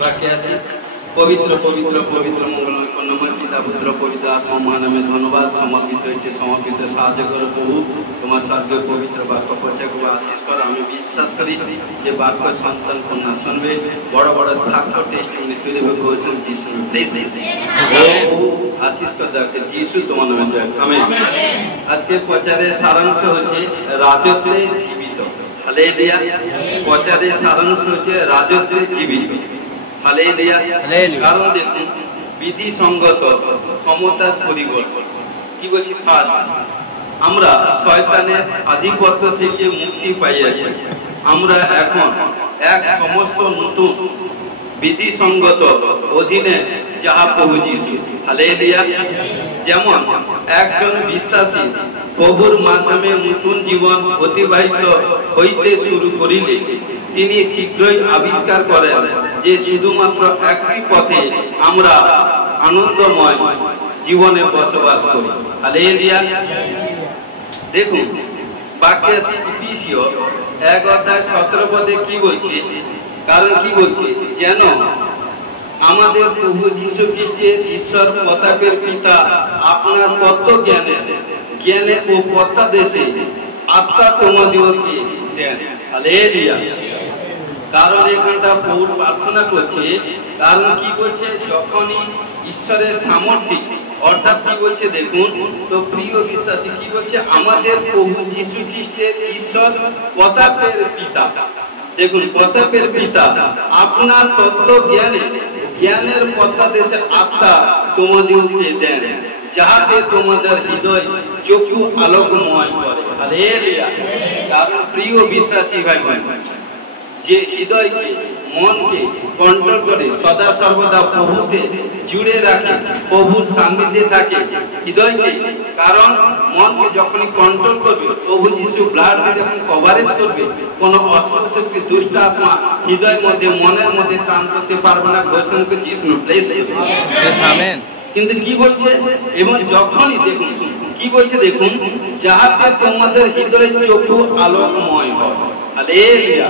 বাকি আছে পবিত্র পবিত্র পবিত্র মঙ্গলময় কন্যাময় পিতা পুত্র পবিত্র আত্মা মহানামে ধন্যবাদ সমর্পিত হয়েছে। সমর্পিত সাহায্য করো প্রভু, তোমার স্বর্গীয় পবিত্র বাক্য প্রচার করে আশিস করো। আমি বিশ্বাস করি যে বাক্য সন্তান কন্যা শুনবে, বড় বড় সাক্ষ্য টেস্টিমনি তৈরি হবে প্রভু যিশু আশিস করে দেখে যিশু তোমার নামে জয়। আমেন। আজকে প্রচারের সারাংশ হচ্ছে রাজত্বে জীবিত। হালেলুয়া। প্রচারের সারাংশ হচ্ছে রাজত্বে জীবিত। হালেলুয়া। কারণ দেখুন বিধিসঙ্গত ক্ষমতার পরিবর্তন কি বলছি, ফার্স্ট আমরা শয়তানের আধিপত্য থেকে মুক্তি পাইয়াছি। আমরা এখন এক সমস্ত নতুন বিধিসঙ্গত অধীনে যাহা প্রভু যিশু। হালেলুয়া। যেমন একজন বিশ্বাসী প্রভুর মাধ্যমে নতুন জীবন অতিবাহিত হইতে শুরু করিলে তিনি শীঘ্রই আবিষ্কার করেন যে শুধুমাত্র একটি পথে আমরা আনন্দময় জীবনে বসবাস করি। হালেলুয়া। দেখুন বাক্যে এফেসীয় 1:17 কি বলছে, কারণ কি বলছে, যেন আমাদের প্রভু যীশু খ্রিস্টের ঈশ্বর প্রতাপের পিতা আপনার তত্ত্ব জ্ঞানে ও প্রত্যাদেশে আত্মা তোমাদিগকে দেন। হালেলুয়া। কারণ এখানটা পৌল প্রার্থনা করছে, কারণ কি বলছে, যখনই ঈশ্বরের সামর্থ্য অর্থাৎ কি বলছে দেখুন তো প্রিয় বিশ্বাসী, কি বলছে, আমাদের প্রভু যীশু খ্রিস্টের ঈশ্বর প্রতাপের পিতা, দেখুন প্রতাপের পিতা আপনার তত্ত্ব জ্ঞানের প্রত্যাদেশে আত্মা তোমাদিগকে দেন, যাহাতে তোমাদের হৃদয় চক্ষু আলোকময় করে। হালেলুয়া। কারণ প্রিয় বিশ্বাসী ভাই বোন, যে হৃদয়কে মনকে কন্ট্রোল করে সদা সর্বদা প্রভুতে জুড়ে রাখে, প্রভুর সান্নিধ্যে থাকে হৃদয়কে, কারণ মনকে যখনই কন্ট্রোল করবে, প্রভু যিশু ব্লাড দিয়ে যখন কভারেজ করবে, কোনো অশুভ শক্তি দুষ্ট আত্মা হৃদয়ের মধ্যে মনের মধ্যে টান করতে পারবে না। ঘোষণাকে যিশু প্লেস। আমেন। কিন্তু কি বলছে, এবং যখনই দেখুন কি বলছে দেখুন, যাহাতে তোমাদের হৃদয় চক্ষু আলোকময় হয়। হালেলুয়া।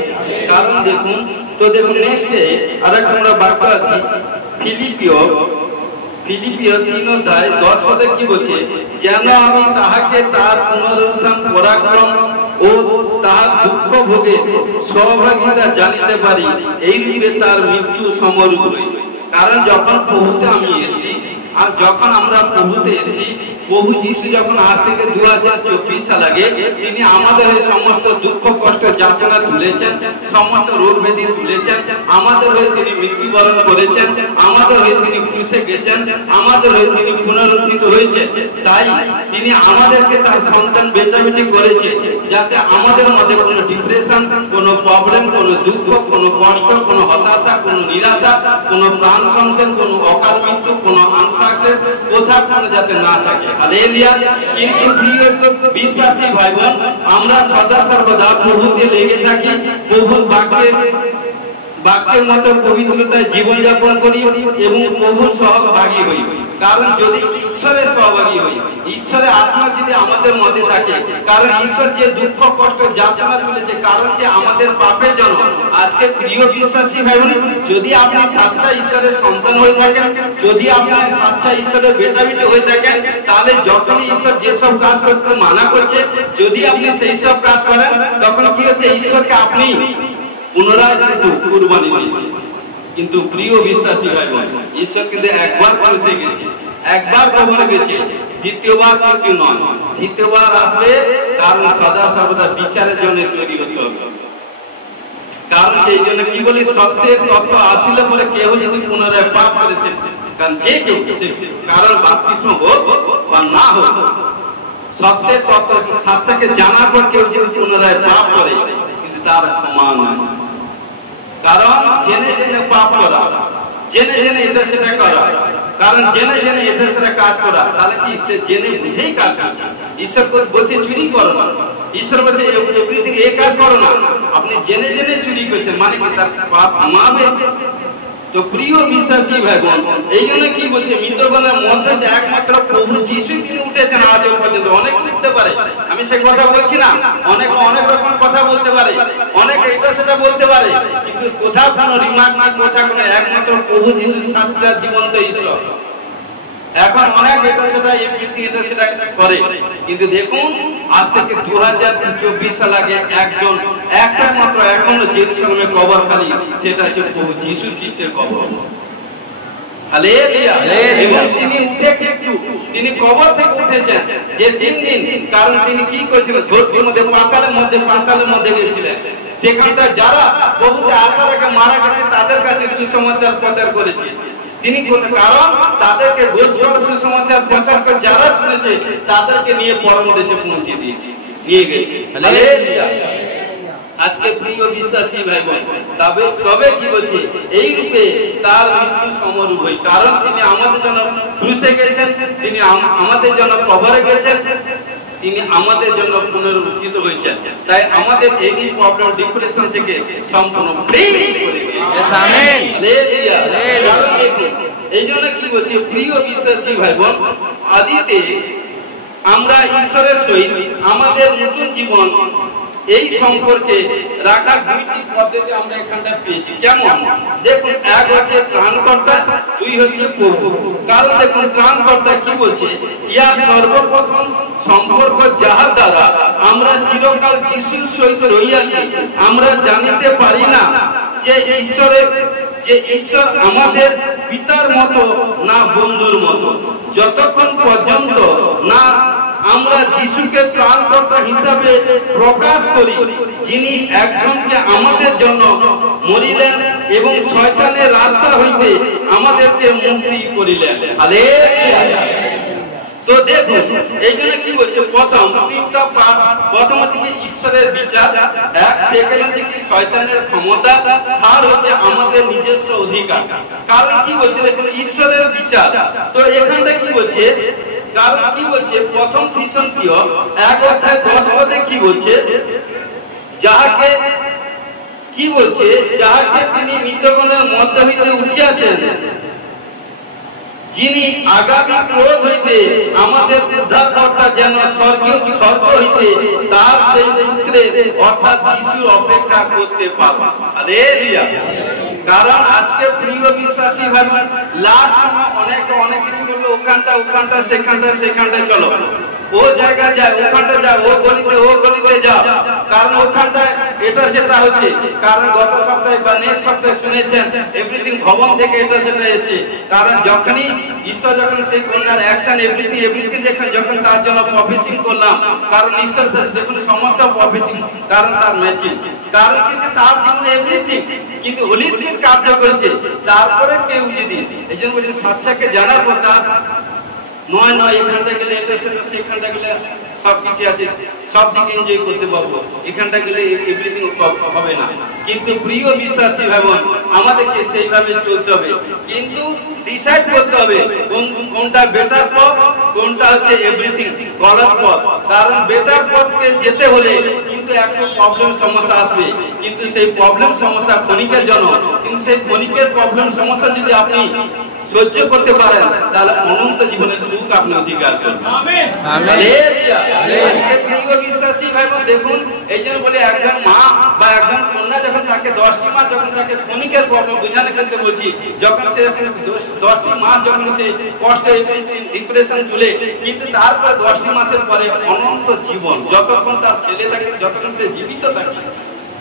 কারণ দেখুন তো দেখুন নেক্সটে আরেকটা আমরা বাক্য আছে ফিলিপিও 3:10 কি বলছে, যেন আমি তাহাকে তার পুনরুত্থান পরাক্রম ও তাহার দুঃখ ভোগে সহভাগিতা জানিতে পারি, এই রূপে তার মৃত্যু সমরূপ হই। কারণ যখন প্রভুতে আমি এসেছি, আর যখন আমরা প্রভুতে এসেছি, প্রভু যিশু যখন আজ থেকে 2024 সাল আগে তিনি আমাদের এই সমস্ত দুঃখ কষ্ট যাতনা তুলেছেন, সমস্ত রোগ ব্যাধি তুলেছেন, আমাদের হয়ে তিনি মৃত্যুবরণ করেছেন, আমাদের হয়ে তিনি ক্রুশে গেছেন, আমাদের হয়ে তিনি পুনরুত্থিত হয়েছে। তাই তিনি আমাদেরকে তার সন্তান বেটাবেটি করেছে, যাতে আমাদের মধ্যে কোনো ডিপ্রেশন, কোনো প্রবলেম, কোনো দুঃখ, কোনো কষ্ট, কোনো হতাশা, কোনো নিরাশা, কোনো প্রাণ সংশয়, কোনো অকাল মৃত্যু, কোনো আনসাক্সেস কোথাও কোনো যাতে না থাকে। হালেলুয়া। কিন্তু প্রিয় বিশ্বাসী ভাই বোন, আমরা সদা সর্বদা প্রভুতে লেগে থাকি, প্রভুর বাক্যের মতো পবিত্রতায় জীবনযাপন করি এবং প্রভুর সহভাগী হই। কারণ যদি ঈশ্বরের সহভাগী হই, ঈশ্বরের আত্মা যদি আমাদের মধ্যে থাকে, কারণ ঈশ্বর যে দুঃখ কষ্ট যাতনা তুলেছে, কারণ কি আমাদের পাপের জন্য। আজকে প্রিয় বিশ্বাসী ভাই বোন, যদি আপনি সাচ্চা ঈশ্বরের সন্তান হয়ে থাকেন, যদি আপনি সাচ্চা ঈশ্বরের বেটাবেটি হয়ে থাকেন, তাহলে যখন ঈশ্বর যেসব কাজ করতে মানা করছে, যদি আপনি সেই সব কাজ করেন, তখন কি হচ্ছে, ঈশ্বরকে আপনি পুনরায় কিন্তু কুরবানি দিয়েছে। কিন্তু প্রিয় বিশ্বাসী ভাই বোন, ঈশ্বর কিন্তু একবার ক্রুশে গেছে, একবার কবরে গেছে, দ্বিতীয়বার কিন্তু নয়, দ্বিতীয়বার আসবে। কারণ সদা সর্বদা বিচারের জন্য তৈরি হতে হবে। কারণ এই জন্য কি বলি, সত্যের তত্ত্ব আসিলে পরে কেউ যদি পুনরায় পাপ করেছে, কারণ যে কেউ, কারণ বাপ্তিস্ম হোক বা না হোক, সত্যের তত্ত্ব সাচ্চাকে জানার পর কেউ যদি পুনরায় পাপ করে, কিন্তু তার ক্ষমা নয়। কারণ জেনে জেনে পাপ করা, জেনে জেনে এটা সেটা করা, কারণ জেনে জেনে এটা সেটা কাজ করা, তাহলে কি সে জেনে বুঝেই কাজ করছে। ঈশ্বর বলছে চুরি করো না, ঈশ্বর বলছে এভরিথিং এই কাজ করো না। আপনি জেনে জেনে চুরি করছেন, মানে কি তার পাপ কমাবে। তো প্রিয় বিশ্বাসী ভাই বোন, এই জন্য কি বলছে, মৃতগণের মধ্যে একমাত্র প্রভু যিশুই তিনি উঠে উঠেছেন আজও পর্যন্ত। অনেক উঠতে পারে, আমি সে কথা বলছি না, অনেক অনেক রকম কথা বলতে পারে, অনেক এটা সেটা বলতে পারে, কিন্তু কোথাও কোনো রিমার্ক নাই, কোথাও কোনো একমাত্র প্রভু যিশু সাচ্চা জীবন্ত ঈশ্বর। এখন অনেক এটা সেটা এভরিথিং এটা সেটা করে, কিন্তু দেখুন আজ থেকে 2024 সাল আগে একজন একটা মাত্র এখনো জেরুজালেমে কবর খালি, সেটা হচ্ছে প্রভু যিশু খ্রিস্টের কবর। হালেলুয়া। এবং তিনি উঠে কিন্তু তিনি কবর থেকে উঠেছেন যে দিন দিন, কারণ তিনি কি করেছিলেন, ধরতির মধ্যে পাতালের মধ্যে গেছিলেন। সেখানটা যারা প্রভুতে আসার আগে মারা গেছে তাদের কাছে সুসমাচার প্রচার করেছে তিনি, কারণ তাদেরকে গোস্বর সুসমাচার প্রচার করে যারা শুনেছে তাদেরকে নিয়ে পরম দেশে পৌঁছে দিয়েছে, নিয়ে গেছে। হালেলুয়া। আজকে প্রিয় বিশ্বাসী ভাই বোন, তবে কি বলছে, এই রূপে তার মৃত্যু সমরূপ হই, কারণ তিনি আমাদের জন্য ক্রুশে গেছেন, তিনি আমাদের জন্য কবরে গেছেন, তিনি আমাদের জন্য পুনরুত্থিত হয়েছেন। তাই আমাদের এই প্রবলেম ডিপ্রেশন থেকে সম্পূর্ণ ফ্রি করে দিয়েছে। আমেন। হালেলুয়া। এই জন্য কি বলছে প্রিয় বিশ্বাসী ভাই বোন, আদিতে আমরা ঈশ্বরের সহিত আমাদের নতুন জীবন এই সম্পর্কে রাখার দুইটি পদ্ধতি আমরা এখানটা পেয়েছি। কেমন? দেখুন, এক হচ্ছে ত্রাণকর্তা, দুই হচ্ছে প্রভু। কারণ দেখুন ত্রাণকর্তা কি বলছে, ইয়া সর্বপ্রথম সম্পর্ক যাহার দ্বারা আমরা চিরকাল যিশুর সহিত রহিয়াছি, আমরা জানিতে পারি না যে ঈশ্বর আমাদের পিতার মতো না বন্ধুর মতো, যতক্ষণ পর্যন্ত না আমরা যিশুকে ত্রাণকর্তা হিসাবে প্রকাশ করি, যিনি একজনকে আমাদের জন্য মরিলেন এবং শয়তানের রাস্তা হইতে আমাদেরকে মুক্তি করিলেন। হালেলুয়া। তো দেখুন, এই জন্য কি বলছে, প্রথম তিনটা পাঠ, প্রথম হচ্ছে কি ঈশ্বরের বিচার, সেকেন্ড হচ্ছে কি শয়তানের ক্ষমতা, থার্ড হচ্ছে আমাদের নিজস্ব অধিকার। কারণ কি বলছে দেখুন, ঈশ্বরের বিচার। তো এখানটা কি বলছে, কারণ কি বলছে, প্রথম খ্রিস্টীয় 1:10 কি বলছে, যাহাকে কি বলছে, যাহাকে তিনি মৃতগণের মধ্য হইতে উঠিয়াছেন, যিনি আগামী ক্রোধ হইতে আমাদের উদ্ধারকর্তা, যেন স্বর্গ হইতে তার সেই পুত্রের অর্থাৎ যিশুর অপেক্ষা করতে পারবে। হালেলুয়া। কারণ আজকে প্রিয় বিশ্বাসী ভাই, লাস্ট সময় অনেক কিছু বললো, ওখানটা সেখানটা চলো, ও জায়গায় যায়, ওখানটা যায়, ও গলিতে যাও, কারণ ওখানটায় এটা সেটা হচ্ছে। কারণ গত সপ্তাহে বা নেক্সট সপ্তাহে শুনেছেন এভরিথিং ভবন থেকে এটা সেটা এসছে। কারণ যখনই ঈশ্বর যখন সেই কন্যার অ্যাকশন এভরিথিং যখন তার জন্য প্রফেসিং করলাম, কারণ ঈশ্বর দেখুন সমস্ত প্রফেসিং, কারণ তার ম্যাচিং, কারণ কি তার জীবনে এভরিথিং, কিন্তু হোলি স্পিরিট কার্য করেছে। তারপরে কেউ যদি এই জন্য বলছে সাচ্চাকে জানার পর তার নয় এখানটা গেলে এটা সেটা, সেখানটা গেলে সবকিছু আছে, সব দিকে এনজয় করতে পারবো, এখানটা গেলে এভরিথিং হবে না। কিন্তু প্রিয় বিশ্বাসী ভাই বোন, আমাদেরকে সেইভাবে চলতে হবে, কিন্তু ডিসাইড করতে হবে কোনটা বেটার পথ, কোনটা হচ্ছে এভরিথিং গলত পথ। কারণ বেটার পথকে যেতে হলে কিন্তু একটা প্রবলেম সমস্যা আসবে, কিন্তু সেই প্রবলেম সমস্যা ক্ষণিকের জন্য, কিন্তু সেই ক্ষণিকের প্রবলেম সমস্যা যদি আপনি সহ্য করতে পারেন, তাহলে অনন্ত জীবনের সুখ আপনি অধিকার করবেন। আমেন। হালেলুয়া। আজকে প্রিয় বিশ্বাসী ভাই বোন দেখুন, এই জন্য বলে একজন মা বা একজন কন্যা যখন তাকে 10টি মাস যখন তাকে ক্ষণিকের প্রবলেম বোঝানো করতে বলছি, যখন সে 10টি মাস যখন সে কষ্টে ডিপ্রেশন চলে, কিন্তু তারপর 10টি মাসের পরে অনন্ত জীবন, যতক্ষণ তার ছেলে থাকে, যতক্ষণ সে জীবিত থাকে,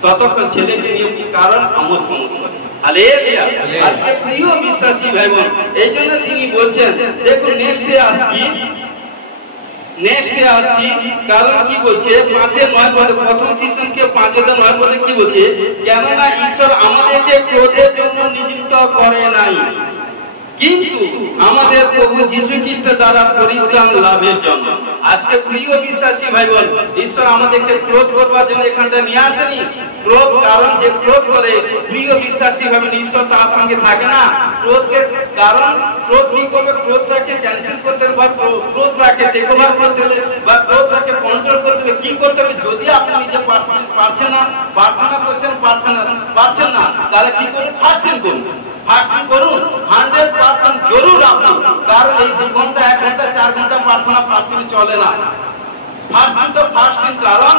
ততক্ষণ ছেলেকে নিয়ে কারণ আমোদ প্রমোদ করে। হালেলুয়া। আজকে প্রিয় বিশ্বাসী ভাই বোন, এই জন্য তিনি বলছেন, দেখুন নেক্সটে আসছি, কারণ কি বলছে 5:9 পদে, প্রথম খ্রিস্টানকে 5:9 পদে কি বলছে, কেননা ঈশ্বর আমাদেরকে ক্রোধের জন্য নিযুক্ত করে নাই, কিন্তু আমাদের প্রভু যিশু খ্রিস্ট দ্বারা পরিত্রাণ লাভের জন্য। আজকে প্রিয় বিশ্বাসী ভাই বোন, ঈশ্বর আমাদেরকে ক্রোধ করবার জন্য এখানটা নিয়ে আসেনি। ক্রোধ, কারণ যে ক্রোধ করে প্রিয় বিশ্বাসী ভাবেন ঈশ্বর তার সঙ্গে থাকে না। ক্রোধকে কারণ ক্রোধ কি করবে, ক্রোধটাকে ক্যান্সেল করতে হবে, বা ক্রোধটাকে টেক ওভার করতে হবে, বা ক্রোধটাকে কন্ট্রোল করতে হবে। কি করতে হবে, যদি আপনি নিজে পারছেন না, প্রার্থনা করছেন, পারছেন না, তাহলে কি করুন, ফাস্টিং করুন, 100% জরুর আপনি, কারণ এই 2 ঘন্টা 1 ঘন্টা 4 ঘন্টা প্রার্থনা ফাস্টিং চলে না। ফাস্টিং কারণ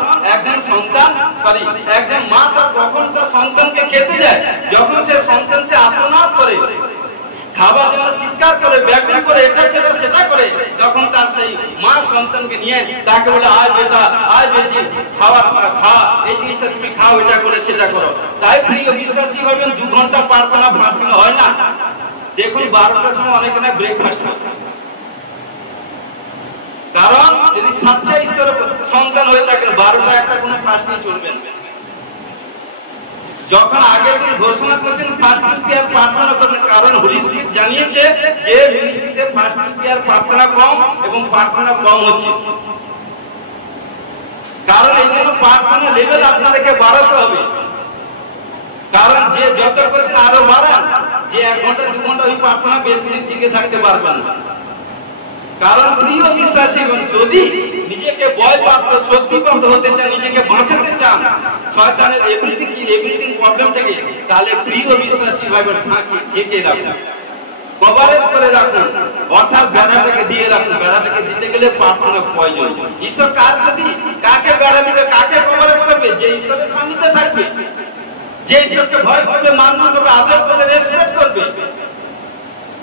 একজন মা তার কখন তার সন্তানকে খেতে যায়, যখন সে সন্তান সে আত্মনাদ করে, খাবার জন্য চিৎকার করে, ব্যাকুল করে, এটা সেটা করে, যখন তার সেই মা সন্তানকে নিয়ে তাকে বলে আয় বেটা আয় বেটি খাওয়া খা, এই জিনিসটা তুমি খাও, এটা করে সেটা করো। তাই প্রিয় বিশ্বাসী ভাবেন 2 ঘন্টা প্রার্থনা ফাস্টিং হয় না। দেখুন 12টার সময় অনেকে না ব্রেকফাস্ট করে, কারণ যদি সাচ্চা ঈশ্বরের সন্তান হয়ে থাকেন 12টা একটা কোনো ফাস্টিং চলবে না। যখন আগের দিন ঘোষণা করছেন ফাস্টিং প্রেয়ার প্রার্থনা করবেন, কারণ হোলি স্পিরিট জানিয়েছে যে মিনিস্ট্রিতে ফাস্টিং প্রেয়ার প্রার্থনা কম এবং প্রার্থনা কম হচ্ছে। কারণ এই জন্য প্রার্থনা লেভেল আপনাদেরকে বাড়াতে হবে। কারণ যে যত করছেন আরো বাড়ান, যে 1 ঘন্টা 2 ঘন্টা ওই প্রার্থনা বেশি দিন টিকে থাকতে পারবেন না। কারণ প্রিয় বিশ্বাসী, যদি নিজেকে ভয়প্রাপ্ত শক্তিপ্রাপ্ত হতে চান, নিজেকে বাঁচাতে চান শয়তানের এভরিথিং প্রবলেম থেকে, তাহলে প্রিয় বিশ্বাসী ভাই ঢেকে রাখুন, কভারেজ করে রাখুন, অর্থাৎ বেড়াটাকে দিয়ে রাখুন। বেড়াটাকে দিতে গেলে প্রার্থনা প্রয়োজন। ঈশ্বর কাকে বেড়া দিবে, কাকে কভারেজ করবে? যে ঈশ্বরের সান্নিধ্যে থাকবে, যে ঈশ্বরকে ভয় করবে, মান্য করবে, আদর করবে, রেসপেক্ট করবে,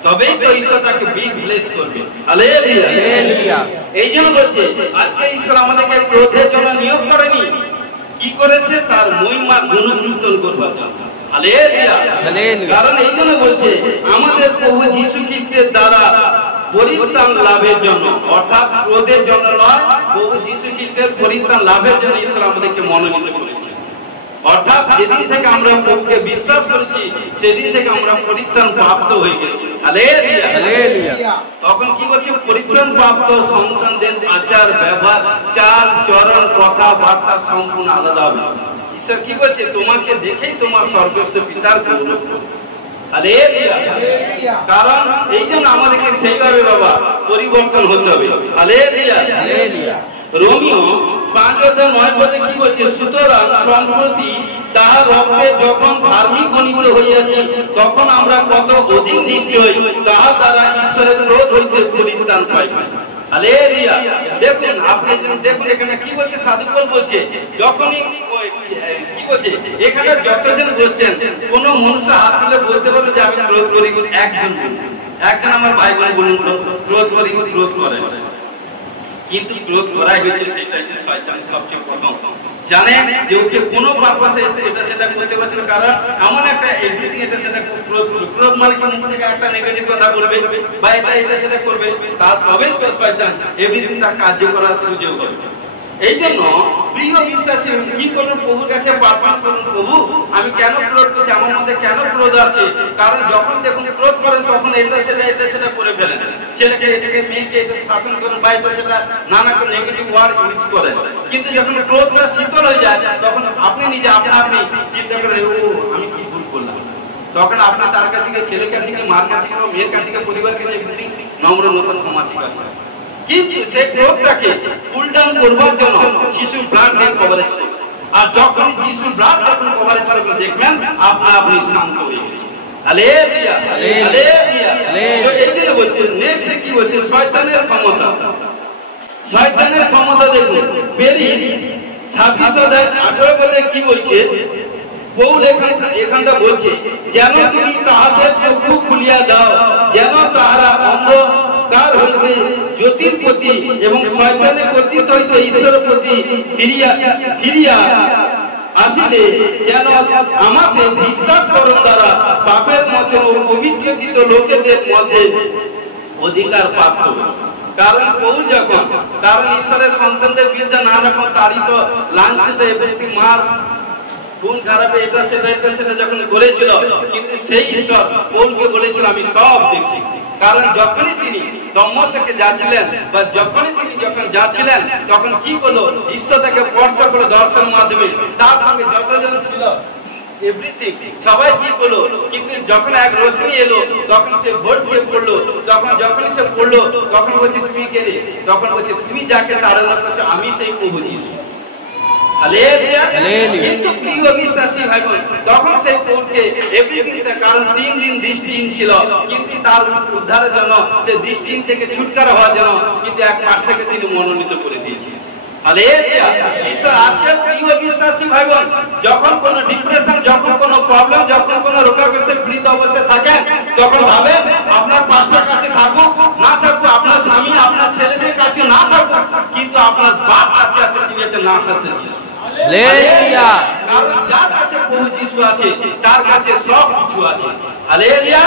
তবেই তো ঈশ্বর তাকে বিগ ব্লেস করবে। Hallelujah, hallelujah. এই জন্য বলছে আজকে ঈশ্বর আমাদেরকে ক্রোধের জন্য নিয়োগ করেনি, কি করেছে? তার মহিমা গুণকীর্তন করবার জন্য। Hallelujah, hallelujah. কারণ এই জন্য বলছে আমাদের প্রভু যীশু খ্রিস্টের দ্বারা পরিত্রাণ লাভের জন্য, অর্থাৎ ক্রোধের জন্য নয়, প্রভু যীশু খ্রিস্টের পরিত্রাণ লাভের জন্য ঈশ্বর আমাদেরকে মনোনীত করেছে। অর্থাৎ যেদিন থেকে আমরা প্রভুকে বিশ্বাস করেছি, সেদিন থেকে আমরা পরিত্রাণ প্রাপ্ত হয়ে গেছি। Hallelujah, hallelujah. তখন কি করছে? পরিত্রাণ প্রাপ্ত সন্তানদের আচার ব্যবহার, চাল চরণ, কথাবার্তা সম্পূর্ণ আলাদা হবে। ঈশ্বর কি করছে? তোমাকে দেখেই তোমার স্বর্গস্থ পিতার গৌরব করবে। Hallelujah, hallelujah. কারণ এই জন্য আমাদেরকে সেইভাবে বাবা পরিবর্তন হতে হবে। Hallelujah, hallelujah. রোমিও 5:9 কি বলছে? সুতরাং সম্প্রতি তাহার রক্তে যখন ধার্মিক গণিত হইয়াছি, তখন আমরা কত অধিক নিশ্চয় তাহা দ্বারা ঈশ্বরের ক্রোধ হইতে পরিত্রাণ পাই। হালেলুয়া। দেখুন আপনি দেখুন এখানে কি বলছে? সাধু পৌল বলছে, যখনই কি বলছে এখানে যতজন বসছেন, কোন মনুষ্য হাত তুলে বলতে পারবে যে আমি ক্রোধ করি? একজন আমার ভাই বোন বলুন তো, ক্রোধ করি, ক্রোধ করে। কিন্তু ক্রোধ করাই হচ্ছে, সেটা হচ্ছে শয়তানের সবচেয়ে প্রথম। জানেন যে ওকে কোনো পারপাসে এটা সেটা করতে পারছে না, কারণ এমন একটা এভরিথিং এটা সেটা ক্রোধ মানে কি? মুখ থেকে একটা নেগেটিভ কথা বলবে বা এটা সেটা করবে, তার তবেই তো শয়তান এভরিথিং তার কার্য করার সুযোগ হবে। এই জন্য প্রিয় বিশ্বাসী কি করুন? প্রভুর কাছে প্রার্থনা করুন, প্রভু আমি কেন ক্রোধ করছি, আমার মধ্যে কেন ক্রোধ আসে? কারণ যখন দেখুন ক্রোধ করেন, তখন এটা সেটা করে ফেলেন, ছেলেকে এটাকে মেয়েকে এটা শাসন করেন বা এটা সেটা নানা নেগেটিভ ওয়ার্ড ইউজ করেন। কিন্তু যখন ক্রোধটা শীতল হয়ে যায়, তখন আপনি নিজে আপনি চিন্তা করেন, ও আমি কি ভুল করলাম। তখন আপনি তার কাছে গিয়ে, ছেলের কাছে গিয়ে, মার কাছে গিয়ে, মেয়ের কাছে গিয়ে, পরিবার কাছে নম্র নতুন ক্ষমা শিখাচ্ছেন। কিন্তু সেই ক্রোধটাকে কুল ডাউন করবার জন্য যিশুর ব্লাড দিয়ে কভারেজ করবে। আর যখন যিশুর ব্লাড যখন কভারেজ করবে, দেখবেন আপনি শান্ত হয়ে গেছে। Hallelujah, hallelujah. তো এই জন্য বলছে, নেক্সট কি বলছে? শয়তানের ক্ষমতা। শয়তানের ক্ষমতা দেখুন বেরি 26:18 কি বলছে? পৌল এখানটা বলছে, যেন তুমি তাহাদের চক্ষু খুলিয়া দাও, যেন তাহারা অন্ধকার হইতে জ্যোতির প্রতি এবং শয়তানের কর্তৃত্ব হইতে ঈশ্বরের প্রতি ফিরিয়া আসিলে যেন আমাদের বিশ্বাস করণ দ্বারা পাপের মোচন ও পবিত্রকৃত লোকেদের মধ্যে অধিকার প্রাপ্ত হবে। কারণ পৌল যখন, কারণ ঈশ্বরের সন্তানদের বিরুদ্ধে নানা রকম তাড়িত, লাঞ্ছিত, এভরিথিং মার, খুন খারাপে, এটা সেটা যখন করেছিল, কিন্তু সেই ঈশ্বর পৌলকে বলেছিল আমি সব দেখছি। কারণ যখনই তিনি দমস্কে যাচ্ছিলেন বা যখন যাচ্ছিলেন, তখন কি করলো? ঈশ্বর তাকে স্পর্শ করে দর্শনের মাধ্যমে, তার সঙ্গে যতজন ছিল এভরিথিং সবাই কি করলো? কিন্তু যখন এক রোশনি এলো, তখন সে ভোট দিয়ে পড়লো। যখনই সে পড়লো, তখন বলছে তুমি কে রে? তখন বলছে তুমি যাকে তাড়না করছো আমি সেই প্রভু যীশু। কিন্তু প্রিয় বিশ্বাসী ভাই বোন, তখন সেই পৌরকে এভরিথিংটা, কারণ 3 দিন দৃষ্টিহীন ছিল, কিন্তু তার উদ্ধারের জন্য, সে দৃষ্টিহীন থেকে ছুটকারা হওয়ার জন্য কিন্তু এক পাঠটাকে তিনি মনোনীত করে দিয়েছিলেন। ঈশ্বর আজকে প্রিয় বিশ্বাসী ভাই বোন, যখন কোনো ডিপ্রেশন, যখন কোনো প্রবলেম, যখন কোনো রোগাগ্রস্ত পীড়িত অবস্থায় থাকেন, তখন ভাবেন আপনার পাঁচটার কাছে থাকুক না থাকুক, আপনার স্বামী আপনার ছেলে মেয়ের কাছে না থাকুক, কিন্তু আপনার বাপ কাছে আছে, তিনি হচ্ছেন নাসরতের যিশু। কারণ যার কাছে প্রভু যিশু আছে তার কাছে সব কিছু আছে। হালেলুয়া।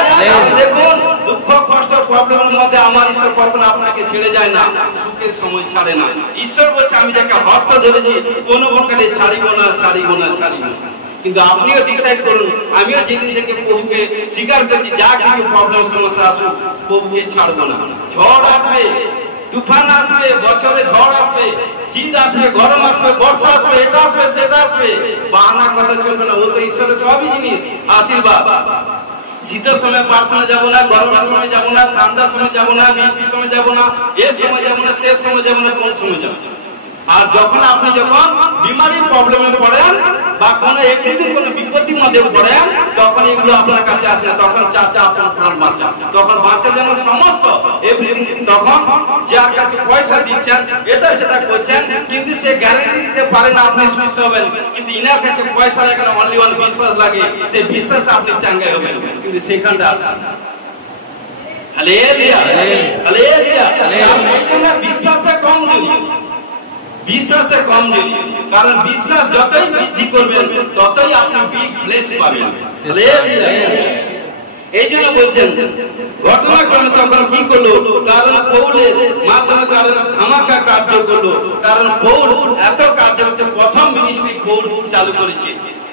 দেখুন, দুঃখ কষ্ট প্রবলেমের মধ্যে আমার ঈশ্বর কখনো আপনাকে ছেড়ে যায় না, সুখের সময় ছাড়ে না। ঈশ্বর বলছে আমি যাকে হস্ত ধরেছি কোনো প্রকারে ছাড়িব না, ছাড়িব না, ছাড়িব না। কিন্তু আপনিও ডিসাইড করুন, আমিও যেদিন থেকে প্রভুকে স্বীকার করছি, যা কিছু প্রবলেম সমস্যা আসুক প্রভুকে ছাড়বো না। ঝড় আসবে, তুফান আসবে, বছরে ঝড় আসবে, শীত আসবে, গরম আসবে, বর্ষা আসবে, এটা আসবে, সেটা আসবে, বাহানা কথা চলবে না। ও তো ঈশ্বরের সবই জিনিস আশীর্বাদ। শীতের সময় প্রার্থনা যাবো না, গরমের সময় যাবো না, ঠান্ডার সময় যাবো না, বৃষ্টির সময় যাবো না, এর সময় যাবো না, শেষ সময় যাবো না, কোন সময় যাবো। আর যখন আপনি যখন বিমারির প্রবলেমে পড়েন বা কোনো একদিন কোনো বিপত্তির মধ্যে পড়েন, তখন এগুলো আপনার কাছে আসে না। তখন চাচা আপনার প্রাণ বাঁচা, তখন বাঁচা যেন সমস্ত এভরিথিং। তখন যার কাছে পয়সা দিচ্ছেন, এটা সেটা করছেন, কিন্তু সে গ্যারান্টি দিতে পারে না আপনি সুস্থ হবেন। কিন্তু ইনার কাছে পয়সা লাগে না, অনলি ওয়ান বিশ্বাস লাগে, সেই বিশ্বাসে আপনি চাঙ্গাই হবেন। কিন্তু সেখানটা আসে। Hallelujah, hallelujah. আপনি বিশ্বাসে কম দিন, বিশ্বাসে কম দিন, কারণ বিশ্বাস যতই বৃদ্ধি করবেন ততই আপনি বিগ ব্লেস পাবেন। এই জন্য বলছেন ঘটনাক্রমে তখন কি করলো, কারণ পৌলের মাধ্যমে কারণ খামাখা কার্য করলো, কারণ পৌল এত কার্য হচ্ছে, প্রথম মিনিস্ট্রি পৌল চালু করেছে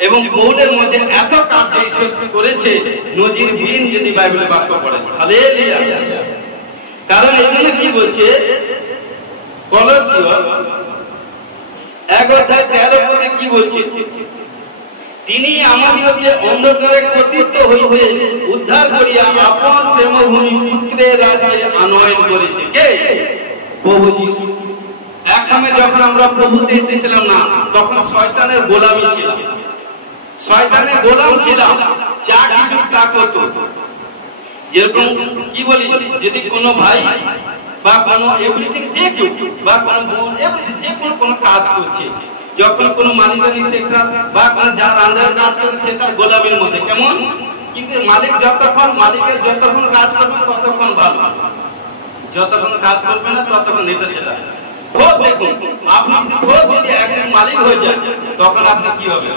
এবং পৌলের মধ্যে এত কার্য ঈশ্বর করেছে নজিরবিহীন, যদি বাইবেলের বাক্য পড়েন। হালেলুয়া। কারণ এই জন্য কি বলছে কলসীয় 1:13 পদে কি বলছে, তিনি আমাদিগকে অন্ধকারে পতিত হইতে উদ্ধার করিয়া আপন প্রেমভূমি পুত্রের রাজ্যে আনয়ন করেছে। কে? প্রভু যিশু। এক সময় যখন আমরা প্রভুতে এসেছিলাম না, তখন শয়তানের গোলামি ছিলাম, শয়তানের গোলাম ছিলাম, যা কিছু তা করত। যেরকম কি বলি, যদি কোনো ভাই বা কোনো এভরিথিং, যে কেউ বা কোনো বোন এভরিথিং, যে কোনো কাজ করছে, যখন কোনো মালিকানি সেক্টর বা কোনো যার আন্ডারে কাজ করছে, সে তার গোলামের মধ্যে কেমন। কিন্তু মালিক যতক্ষণ, মালিকের যতক্ষণ কাজ করবেন ততক্ষণ ভালো, যতক্ষণ কাজ করবে না ততক্ষণ এটা সেটা। দেখুন, আপনি যদি একদিন মালিক হয়ে যান, তখন আপনি কি হবে।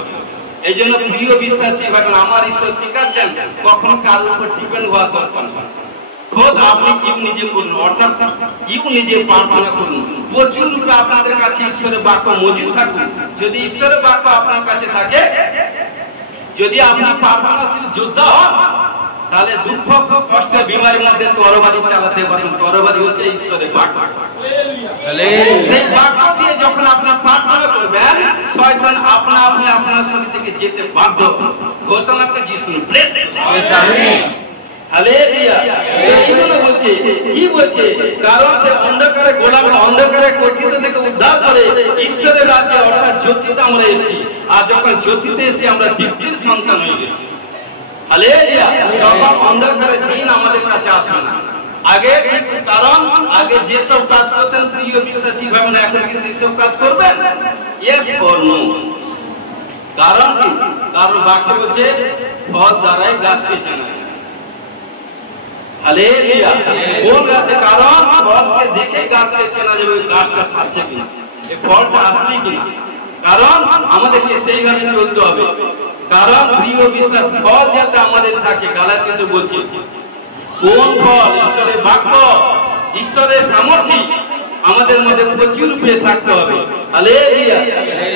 এই জন্য প্রিয় বিশ্বাসী ভাবেন, আমার ঈশ্বর শিখাচ্ছেন কখনো কারোর উপর ডিপেন্ড হওয়া দরকার নয়। খোদ আপনি ইউ নিজে করুন, অর্থাৎ ইউ নিজে প্রার্থনা করুন। প্রচুর রূপে আপনাদের কাছে ঈশ্বরের বাক্য মজুদ থাকুন। যদি ঈশ্বরের বাক্য আপনার কাছে থাকে, যদি আপনি প্রার্থনাশীল যোদ্ধা হন, তাহলে দুঃখ কষ্ট বিমারির মধ্যে তরবারি চালাতে পারেন। তরবারি হচ্ছে ঈশ্বরের বাক্য। সেই বাক্য দিয়ে যখন আপনার প্রার্থনা করবেন, শয়তান আপনা আপনি আপনার শরীর থেকে যেতে বাধ্য। ঘোষণা করে যিশু প্রেস। হালেলুয়া। এই জন্য বলছে, কি বলছে, কারণ যে অন্ধকারে গোলাম, অন্ধকারে কঠিত থেকে উদ্ধার করে ঈশ্বরের রাজ্যে, অর্থাৎ জ্যোতিতে আমরা এসেছি। আর যখন জ্যোতিতে এসেছি আমরা দীপ্তির সন্তান হয়ে গেছি। হালেলুয়া। তখন অন্ধকারের দিন আমাদের কাছে আসবে না। আগে কারণ আগে যেসব কাজ করতেন প্রিয় বিশ্বাসী ভাবেন, এখন কি সেই সব কাজ করবেন? Yes or no? কারণ কি? কারণ বাক্য বলছে ফল দ্বারাই গাছকে চেনা। হালেলুয়া। কোন গাছে? কারণ ফলকে দেখে গাছকে চেনা যাবে, গাছটা সারছে কিনা, এই ফলটা আসলে কিনা। কারণ আমাদেরকে সেইভাবে চলতে হবে। কারণ প্রিয় বিশ্বাস, ফল যাতে আমাদের থাকে। গালাত কিন্তু বলছে কোন ফল? ঈশ্বরের বাক্য, ঈশ্বরের সামর্থ্য আমাদের মধ্যে প্রচুর পেয়ে থাকতে হবে। হালেলুয়া।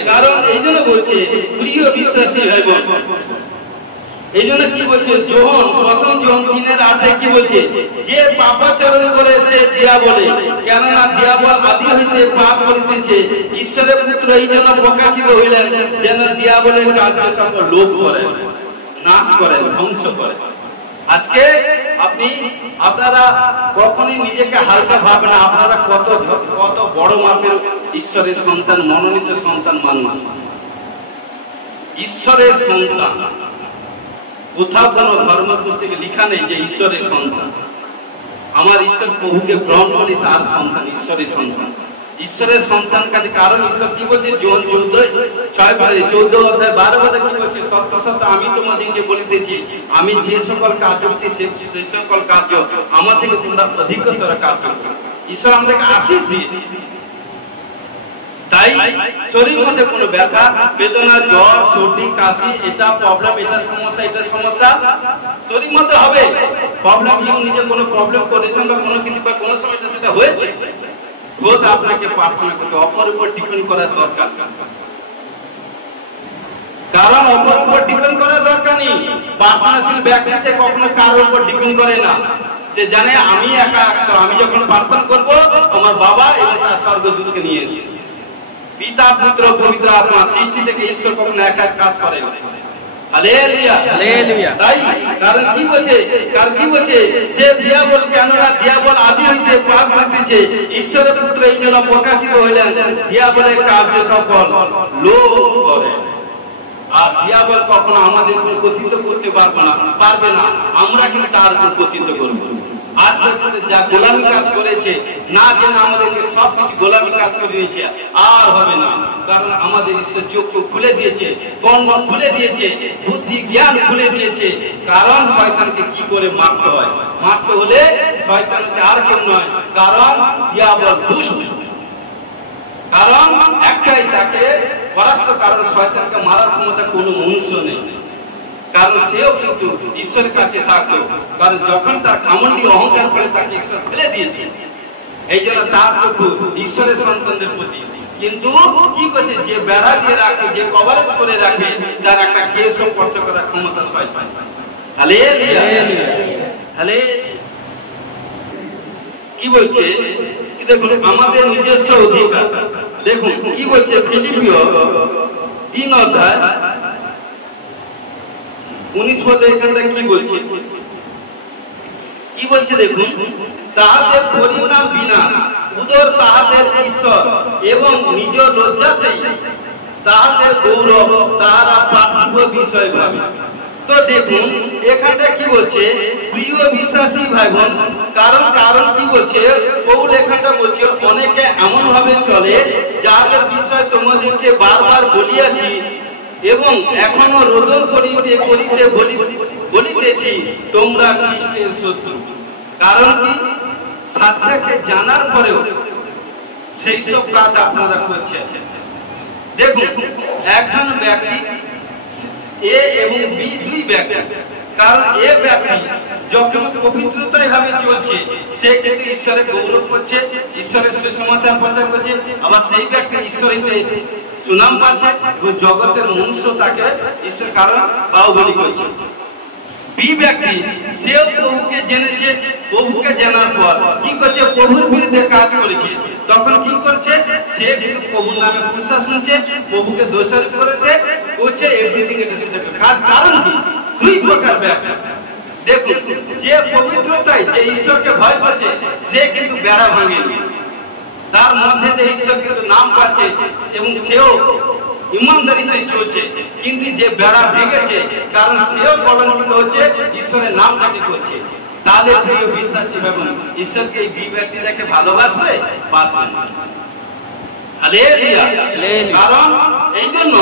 কারণ এই জন্য বলছে প্রিয় বিশ্বাসী ভাই বোন, এই জন্য কি বলছে যোহন, প্রথম যোহন 3:8 কি বলছে, যে পাপাচরণ করে সে দিয়া বলে, কেননা দিয়াবল আদি হইতে পাপ করিতেছে, ঈশ্বরের পুত্র এই জন্য প্রকাশিত হইলেন যেন দিয়াবলের কার্য সকল লোপ করেন, নাশ করেন, ধ্বংস করেন। আজকে আপনারা কখনই নিজেকে হালকা ভাবে না। আপনারা কত বড় মাপের ঈশ্বরের সন্তান, মনোনীত সন্তান মানুষ। ঈশ্বরের সন্তান। কোথাও কোনো ধর্ম পুস্তকে লেখা নেই যে ঈশ্বরের সন্তান। আমার ঈশ্বর প্রভুকে গ্রহণ করি তার সন্তান, ঈশ্বরের সন্তান। ঈশ্বরের সন্তান কাছে কারণ ঈশ্বর কি বলছে, জন 14 অধ্যায় 12 পদে কি বলছে, সত্য সত্য আমি তোমাদেরকে বলিতেছি, আমি যে সকল কার্য করছি সেই সকল কার্য আমার থেকে তোমরা অধিকতর কার্য করো। ঈশ্বর আমাদেরকে আশীষ দিয়েছে। তাই শরীর মধ্যে কোনো ব্যথা বেদনা, জ্বর, সর্দি, কাশি, এটা প্রবলেম, এটা সমস্যা শরীর মধ্যে হবে। প্রবলেম নিজে কোনো প্রবলেম করেছেন বা কোনো কিছু বা কোনো সময় সেটা হয়েছে, খোদ আপনাকে প্রার্থনা করতে, অপর উপর ডিপেন্ড করার দরকার। কারণ অপর উপর ডিপেন্ড করার দরকার নেই। প্রার্থনাশীল ব্যক্তি সে কখনো কারোর উপর ডিপেন্ড করে না। সে জানে আমি একা 100, আমি যখন প্রার্থনা করবো আমার বাবা এবং তার স্বর্গদূতকে নিয়ে এসে, পিতা পুত্র পবিত্র আত্মা, সৃষ্টি থেকে ঈশ্বর কখনো একা কাজ করে না। Hallelujah, hallelujah. তাই কারণ কি বলছে, সে দিয়াবল, কেননা দিয়াবল আদি হইতে পাপ করিতেছে, ঈশ্বরের পুত্র এই জন্য প্রকাশিত হইলেন দিয়াবলের কার্য সকল লোপ করে। আর দিয়াবল কখনো আমাদের উপর কর্তৃত্ব করতে পারবে না, আমরা কিন্তু তার উপর কর্তৃত্ব করবো। আজ পর্যন্ত যা গোলামি কাজ করেছে, না যেন আমাদেরকে সবকিছু গোলামি কাজ করে দিয়েছে, আর হবে না। কারণ আমাদের ঈশ্বর চক্ষু খুলে দিয়েছে, কর্ম খুলে দিয়েছে, বুদ্ধি জ্ঞান খুলে দিয়েছে। কারণ শয়তানকে কি করে মারতে হয়, মারতে হলে শয়তান হচ্ছে আর কেউ নয়, কারণ দিয়াবল দুষ্ট। কারণ একটাই, তাকে পরাস্ত, কারণ শয়তানকে মারার ক্ষমতা কোনো মনুষ্য নেই। কারণ সেও কিন্তু ঈশ্বরের কাছে থাকলো, কারণ যখন তার ঘমন্ডি অহংকার করে তাকে ঈশ্বর ফেলে দিয়েছে, এই জন্য তার চক্ষু ঈশ্বরের সন্তানদের প্রতি। কিন্তু কি করছে, যে বেড়া দিয়ে রাখে, যে কভারেজ করে রাখে, তার একটা কেশ স্পর্শ করার ক্ষমতা শয়তান। Hallelujah, hallelujah. কি বলছে, দেখুন আমাদের নিজস্ব অধিকার। দেখুন কি বলছে, ফিলিপিও 3 অধ্যায় 19 পদে এখানটা কি বলছে, দেখুন, তাহাদের পরিণাম বিনাশ, উদর তাহাদের ঈশ্বর, এবং নিজ লজ্জাতেই তাহাদের গৌরব, তাহারা পার্থিব বিষয় ভাবে। তো দেখুন এখানটা কি বলছে, প্রিয় বিশ্বাসী ভাই বোন, কারণ কি বলছে, পৌল এখানটা বলছে, অনেকে এমন ভাবে চলে যাদের বিষয় তোমাদেরকে বারবার বলিয়াছি এবং এখনো রোদন করিতে বলিতেছি, তোমরা খ্রিস্টের শত্রু। কারণ কি, সাচ্চাকে জানার পরেও সেই সব কাজ আপনারা করছেন। দেখুন একজন ব্যক্তি এ এবং বি, দুই ব্যক্তি। কারণ এ ব্যক্তি যখন পবিত্রতায় ভাবে চলছে, সে কিন্তু ঈশ্বরের গৌরব করছে, ঈশ্বরের সুসমাচার প্রচার করছে। আবার সেই ব্যক্তি ঈশ্বরীতে সুনাম পাচ্ছে এবং জগতের মনুষ্য তাকে ঈশ্বর কারণ বাহুবলী করছে। বি ব্যক্তি সেও প্রভুকে জেনেছে, প্রভুকে জানার পর কি করছে, প্রভুর বিরুদ্ধে কাজ করেছে। তখন কি করছে, সে কিন্তু প্রভুর নামে কুৎসা শুনছে, প্রভুকে দোষারোপ করেছে, এভরিথিং কাজ। কারণ কি, দুই প্রকার ব্যক্তি। দেখুন যে পবিত্রতায়, যে ঈশ্বরকে ভয় পাচ্ছে, সে কিন্তু বেড়া ভাঙেনি, তার মধ্যে যে ঈশ্বর কিন্তু নাম পাচ্ছে এবং সেও ইমানদারি সে চলছে। কিন্তু যে বেড়া ভেঙেছে, কারণ সেও কলঙ্কিত হচ্ছে, ঈশ্বরের নামটাকে করছে। তাহলে প্রিয় বিশ্বাসী ভাবুন, ঈশ্বরকে এই বি ব্যক্তিটাকে ভালোবাসবে, বাসবে না। হালেলুয়া। কারণ এই জন্য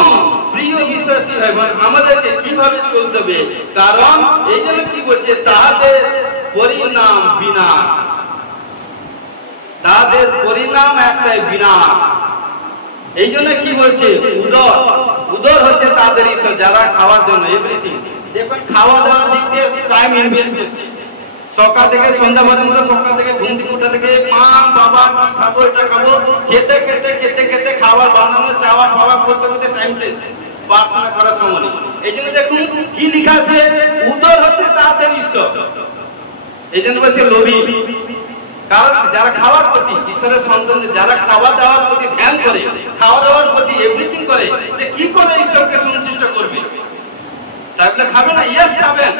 প্রিয় বিশ্বাসী ভাই বোন, আমাদেরকে কিভাবে চলতে হবে, কারণ এই জন্য কি বলছে, তাদের পরিণাম বিনাশ, তাদের পরিণাম একটাই বিনাশ। এই জন্য কি বলছে, উদর হচ্ছে তাদের ঈশ্বর, যারা খাওয়ার জন্য এভরিথিং। দেখবেন খাওয়া দাওয়ার দিক দিয়ে টাইম ইনভেস্ট করছে, সকাল থেকে সন্ধ্যা পর্যন্ত, সকাল থেকে ঘুম থেকে উঠা থেকে মা বাবা কি খাবো, এটা খাবো, খেতে খেতে খেতে খেতে খাবার বানানো, চাওয়া খাওয়া করতে করতে টাইম শেষ, প্রার্থনা করার সময় নেই। এই জন্য দেখুন কি লেখা আছে, উদর হচ্ছে তাদের ঈশ্বর। এই জন্য বলছে লোভী। কারণ যারা খাওয়ার প্রতি, ঈশ্বরের সন্তান যারা খাওয়া দাওয়ার প্রতি ধ্যান করে, খাওয়া দাওয়ার প্রতি এভরিথিং করে, সে কি করে ঈশ্বরকে সন্তুষ্ট করবে? তাহলে খাবে না? ইয়েস খাবেন।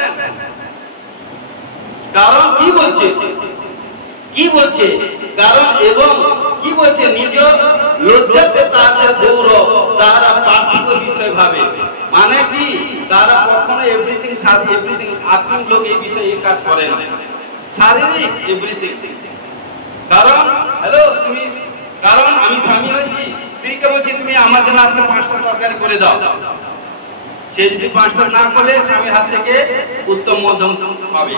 কারণ কি বলছে, কারণ এবং কি বলছে, নিজ লজ্জাতে তাদের গৌরব, তারা পার্থিব বিষয় ভাবে। মানে কি, তারা কখনো এভরিথিং আত্মিক লোক এই বিষয়ে এই কাজ করে না, শারীরিক এভরিথিং। কারণ কারণ আমি স্বামী হয়েছি, স্ত্রীকে বলছি তুমি আমার জন্য আজকে 5টা তরকারি করে দাও। সে যদি 5টা না করে স্বামীর হাত থেকে উত্তম মধ্যম পাবে।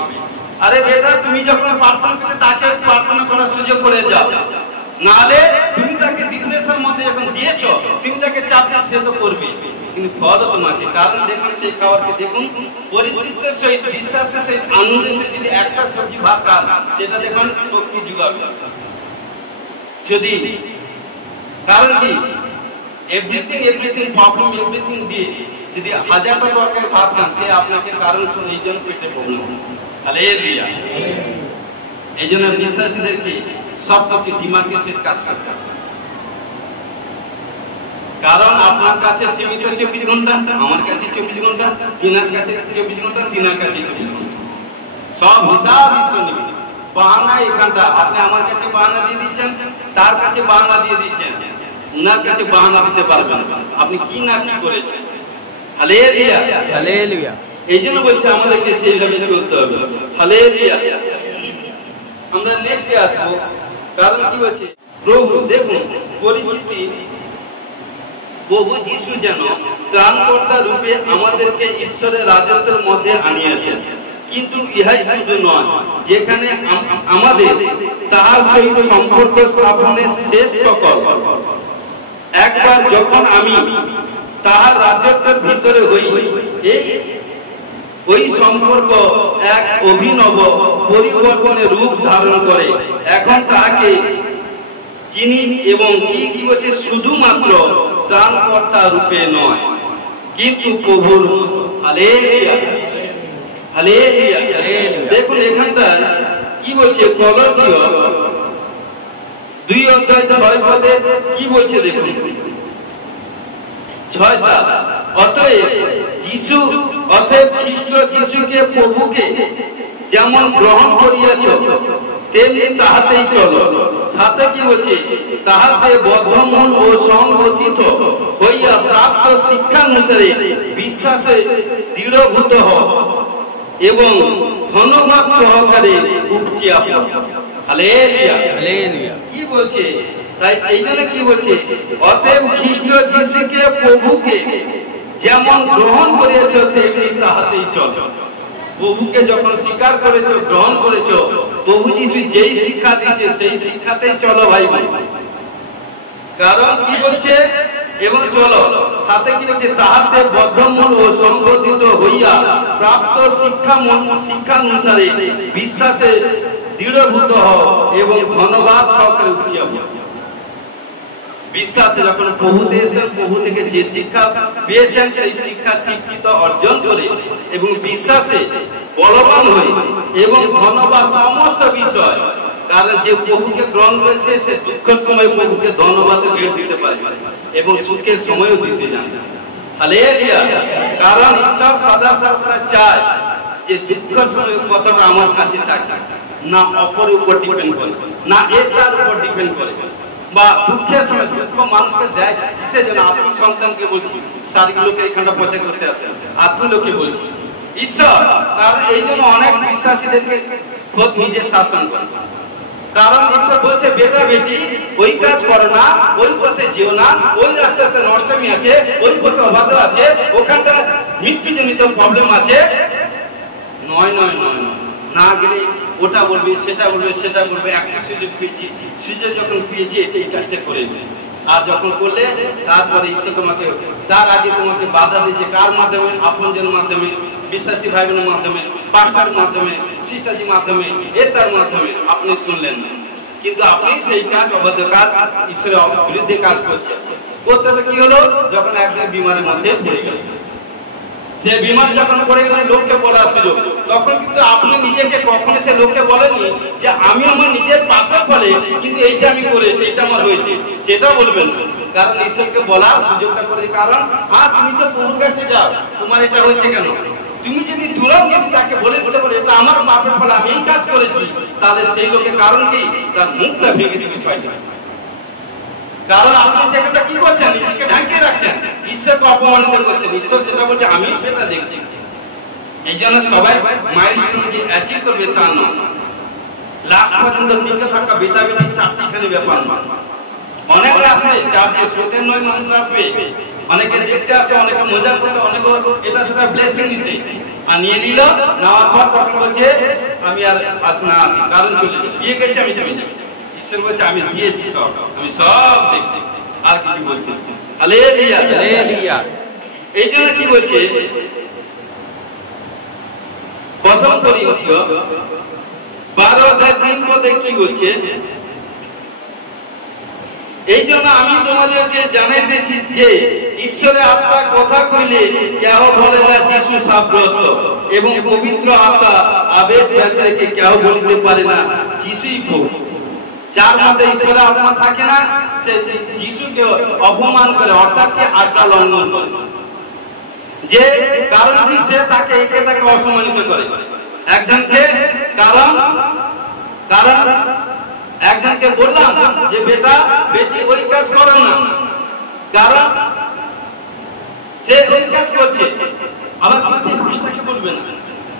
আরে বেটা, তুমি যখন প্রার্থনা করছো তাকে প্রার্থনা করার সুযোগ করে যাও, নাহলে তুমি তাকে ডিপ্রেশন মধ্যে যখন দিয়েছো, তুমি তাকে চাপ দিয়ে সে তো করবে, কিন্তু ফল তোমাকে। কারণ দেখুন সেই খাবারকে দেখুন পরিতৃপ্তের সহিত, বিশ্বাসের সহিত, আনন্দের সহিত যদি একটা সবজি ভাত খান, সেটা দেখুন শক্তি যোগাবে। যদি কারণ কি, এভরিথিং প্রবলেম এভরিথিং দিয়ে যদি 1000টা তরকারি ভাত খান, সে আপনাকে কারণ শুনে এই জন্য পেটে প্রবলেম। হালেলুয়া। এই জন্য বিশ্বাসীদেরকে সব কিছু দিমাগের সাথে কাজ করতে হবে। কারণ আপনার কাছে সীমিত 24 ঘন্টা, আমার কাছে 24 ঘন্টা, তিনার কাছে 24 ঘন্টা, তিনার কাছে 24 ঘন্টা, সব হিসাব ঈশ্বর নেবেন। বাহানা এখানটা, আপনি আমার কাছে বাহানা দিয়ে দিচ্ছেন, তার কাছে বাহানা দিয়ে দিচ্ছেন, উনার কাছে বাহানা দিতে পারবেন আপনি কি না কি করেছেন। Hallelujah, hallelujah. এই জন্য বলছে আমাদেরকে সেইভাবে চলতে হবে। হালেলুয়া। আমরা নেক্সটে আসবো। কারণ কি বলছে, প্রভু দেখুন পরিচিতি, প্রভু যিশু যেন ত্রাণকর্তা রূপে আমাদেরকে ঈশ্বরের রাজত্বের মধ্যে আনিয়েছেন। কিন্তু ইহাই শুধু নয়, যেখানে আমাদের তাহার সহিত সম্পর্ক স্থাপনের শেষ সকল। একবার যখন আমি তাহার রাজত্বের ভিতরে হই, ওই সম্পর্ক এক অভিনব পরিবর্তনের রূপ ধারণ করে। এখন তাহাকে চিনি এবং কি বলছে, শুধুমাত্র ত্রাণকর্তা রূপে নয়, কিন্তু প্রভুর। Hallelujah, hallelujah. দেখুন এখানটা কি বলছে, কলসীয় 2:6 কি বলছে দেখুন, 6-7। অতএব খ্রিস্ট যিশুকে প্রভুকে যেমন গ্রহণ করিয়াছ, তেমনি তাহাতেই চলো। সাথে কি বলছে, তাহাতে বদ্ধমূল ও সংগঠিত হইয়া প্রাপ্ত শিক্ষানুসারে বিশ্বাসে দৃঢ়ভূত হও এবং ধন্যবাদ সহকারে উপচিয়া পড়ো। Hallelujah, hallelujah. কি বলছে, তাই এই জন্য কি বলছে, অতএব খ্রিস্ট যিশুকে প্রভুকে যেমন গ্রহণ করিয়াছ, তেমনি তাহাতেই চলো। প্রভুকে যখন স্বীকার করেছো, গ্রহণ করেছো, প্রভু যিশু যেই শিক্ষা দিচ্ছে সেই শিক্ষাতেই চলো ভাই ভাই। কারণ কি বলছে, এবং চলো, সাথে কি বলছে, তাহাতে বদ্ধমূল ও সংগঠিত হইয়া প্রাপ্ত শিক্ষানুসারে বিশ্বাসে দৃঢ়ভূত হও এবং ধন্যবাদ সহকারে উপচিয়া পড়ো। বিশ্বাসে যখন প্রভুতে এসেছেন, প্রভু থেকে যে শিক্ষা পেয়েছেন সেই শিক্ষা শিক্ষিত অর্জন করে এবং বিশ্বাসে বলবান হয়ে এবং ধন্যবাদ সমস্ত বিষয়। কারণ যে প্রভুকে গ্রহণ করেছে সে দুঃখের সময় প্রভুকে ধন্যবাদ গেট দিতে পারে এবং সুখের সময়ও দিতে জানে। হালেলুয়া। কারণ ঈশ্বর সদা সর্বদা চায় যে দুঃখের সময় কতটা আমার কাছে থাকে, না অপরের উপর ডিপেন্ড করে, না এটার উপর ডিপেন্ড করে। বা দুঃখের সময় দুঃখ মানুষকে দেয় কিসের জন্য? আপনি সন্তানকে বলছি, শারীরিক লোকে এখানটা প্রচার করতে আসেন, আত্মীয় লোককে বলছি ঈশ্বর। কারণ এই জন্য অনেক বিশ্বাসীদেরকে খোদ নিজে শাসন করে। কারণ ঈশ্বর বলছে, বেটা বেটি ওই কাজ করো না, ওই পথে যেও না, ওই রাস্তাতে নষ্টমী আছে, ওই পথে অবাধ আছে, ওখানটা মৃত্যুজনিত প্রবলেম আছে। নয় নয় নয় নয়, না গেলে ওটা বলবে, সেটা বলবে, সেটা বলবে। একটা সুযোগ পেয়েছি, সুযোগ যখন পেয়েছি এই কাজটা করে নেবে। আর যখন করলে তারপরে ঈশ্বর তোমাকে, তার আগে তোমাকে বাধা দিচ্ছে। কার মাধ্যমে? আপনজনের মাধ্যমে, বিশ্বাসী ভাই বোনের মাধ্যমে, পাস্টারের মাধ্যমে, সিস্টারজির মাধ্যমে, তার মাধ্যমে আপনি শুনলেন না, কিন্তু আপনি সেই কাজ, অবৈধ কাজ, ঈশ্বরের বিরুদ্ধে কাজ করছেন। করতে তো কি হলো, যখন একদিন বিমারের মধ্যে পড়ে গেল, সে বিমার যখন পড়ে গেল লোককে বলার সুযোগ, তখন কিন্তু আপনি নিজেকে কখনো সে লোককে বলেনি যে আমি আমার নিজের পাপের ফলে কিন্তু এইটা আমি করে, এইটা আমার হয়েছে, সেটা বলবেন না। কারণ ঈশ্বরকে বলার সুযোগটা করে। কারণ তুমি তো প্রভুর কাছে যাও, তোমার এটা হয়েছে কেন? তুমি যদি তুলাও, যদি তাকে বলে দিতে পারো এটা আমার পাপের ফলে আমি এই কাজ করেছি, তাহলে সেই লোকের কারণ কি? তার মুখটা ভেঙে দিবি বিষয়টা। কারণ আপনি সেখানটা কি করছেন, নিজেকে ঢাকিয়ে রাখছেন, ঈশ্বরকে অপমানিত করছেন। ঈশ্বর সেটা বলছে আমি সেটা দেখছি। এই জন্য সবাই মাইলস্টোনকে অ্যাচিভ করবে তা নয়, লাস্ট পর্যন্ত টিকে থাকা বেটা বেটি চারটিখানি ব্যাপার নয়। অনেকে আসবে চার্চে, শ্রোতের নয় মানুষ আসবে, অনেকে দেখতে আসে, অনেকে মজা করতে, অনেকে এটা সেটা ব্লেসিং নিতে, আর নিয়ে নিল, নেওয়ার পর তখন বলছে আমি আর না আসি, কারণ চলে যাবে, বিয়ে গেছে আমি চলে যাবো। ঈশ্বর বলছে আমি দিয়েছি সব, আমি সব দেখি, আর কিছু বলছি। Hallelujah hallelujah. এই জন্য কি বলছে প্রথম করিন্থীয় 12:3 পদে কি বলছে, এই জন্য আমি তোমাদেরকে জানাইতেছি যে ঈশ্বরের আত্মা কথা কইলে কেহ বলে না যিশু সাব্যস্ত, এবং পবিত্র আত্মা আবেশ ব্যতিরেকে কেহ বলিতে পারে না যিশুই প্রভু। যার মধ্যে ঈশ্বরের আত্মা থাকে না সে যিশুকে অপমান করে, অর্থাৎ কি আজ্ঞা লঙ্ঘন করে, যে কারণ কি সে তাকে একে তাকে অসম্মানিত করে একজনকে। কারণ একজনকে বললাম যে বেটা বেটি ওই কাজ করো না, কারণ সে ওই কাজ করছে, আবার বলছে পাঁচটাকে বলবে না,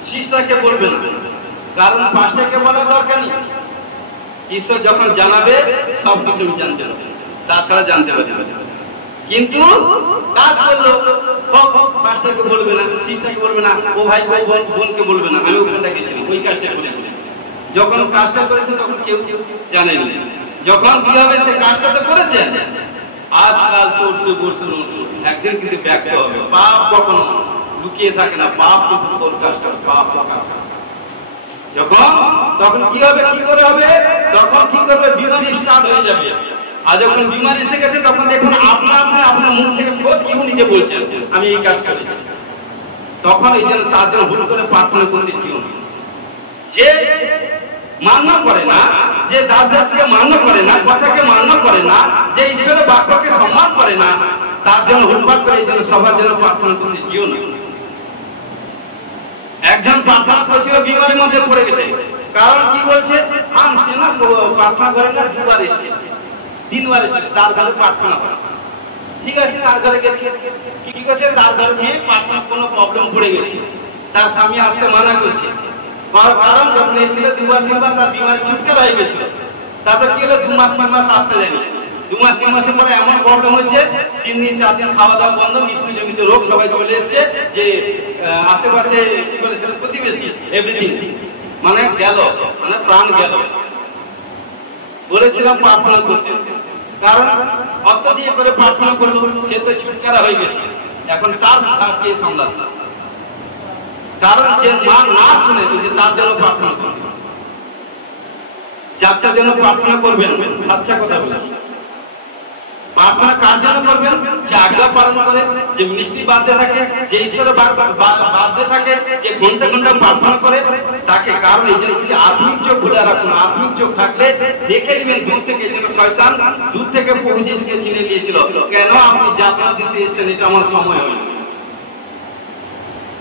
শিষ্টাকে বলবে না, কারণ পাঁচটাকে বলা দরকার নেই। ঈশ্বর যখন জানাবে সব কিছু জানতে হবে, তাছাড়া জানতে পারবে। কিন্তু কাজ করলো পাঁচটাকে বলবে না, শিষ্টাকে বলবে না, ও ভাই বোনকে বলবে না, আমি ওখানটা গেছিলাম, ওই কাজটা করেছিলাম। যখন কাজটা করেছে তখন কেউ জানেনি, যখন কি হবে সে কাজটা তো করেছেন। আজকাল তরসু বর্ষু নরসু, একদিন কিন্তু ব্যক্ত হবে। পাপ কখনো লুকিয়ে থাকে না, পাপ প্রকাশ করে, পাপ প্রকাশ করে। তখন কি হবে, কি করে হবে, তখন কি করবে, বিমারি স্টার্ট হয়ে যাবে। আর যখন বিমারি এসে গেছে তখন দেখুন আপনার মুখ থেকে কেউ নিজে বলছেন আমি এই কাজ করেছি। তখন এই জন্য তার জন্য ভুল করে প্রার্থনা করতে চেও না। যে মান্য করে না, যে দাসকে মান্য করে না, কথাকে মান্য করে না, যে ঈশ্বরের বাক্যকে সম্মান করে না, তার জন্য হুটপাট করে এই জন্য সবার জন্য প্রার্থনা করতে চেও না। একজন প্রার্থনা করছিল, বিমারির মধ্যে পড়ে গেছে, কারণ কি বলছে, সে না প্রার্থনা করে না, 2 বার এসছে, 3 বার এসছে, তার ঘরে প্রার্থনা করে। ঠিক আছে, তার ঘরে গেছে, কি করছে, তার ঘরে নিয়ে প্রার্থনা কোনো প্রবলেম পড়ে গেছে, তার স্বামী আসতে মানা করছে। কারণ যখন এসেছিল 2 বার 3 বার তার বিমারি ছুটকে হয়ে গেছিল। তারপর কি হলো, 2 মাস 3 মাস আসতে দেয়নি। 2 মাস 3 মাসের পরে এমন প্রবলেম হচ্ছে, 3 দিন 4 দিন খাওয়া দাওয়া বন্ধ, মৃত্যুজনিত রোগ সবাই চলে এসছে, যে আশেপাশে কি বলেছিল প্রতিবেশী এভরিথিং মানে গেল, মানে প্রাণ গেল। বলেছিলাম প্রার্থনা করতে, কারণ অত দিয়ে করে প্রার্থনা করলো, সে তো ছুটকারা হয়ে গেছে, এখন তার কে সামলাচ্ছে। কারণ যে মা না শুনে যে তার জন্য প্রার্থনা করবে, যাত্রার জন্য প্রার্থনা করবেন, সাচ্চা কথা বলছি। প্রার্থনা কার জন্য করবেন, যে আজ্ঞা পালন করে, যে মিষ্টি বাঁধতে থাকে, যে ঈশ্বরের বাঁধতে থাকে, যে ঘন্টা ঘন্টা প্রার্থনা করে তাকে। কারণ এই জন্য আত্মিক চোখ খুলে রাখুন, আত্মিক চোখ থাকলে দেখে নেবেন দূর থেকে। এই জন্য শয়তান দূর থেকে প্রভু যিশুকে চিনে নিয়েছিল, কেন আপনি যাত্রা দিতে এসেছেন, এটা আমার সময় হয়নি।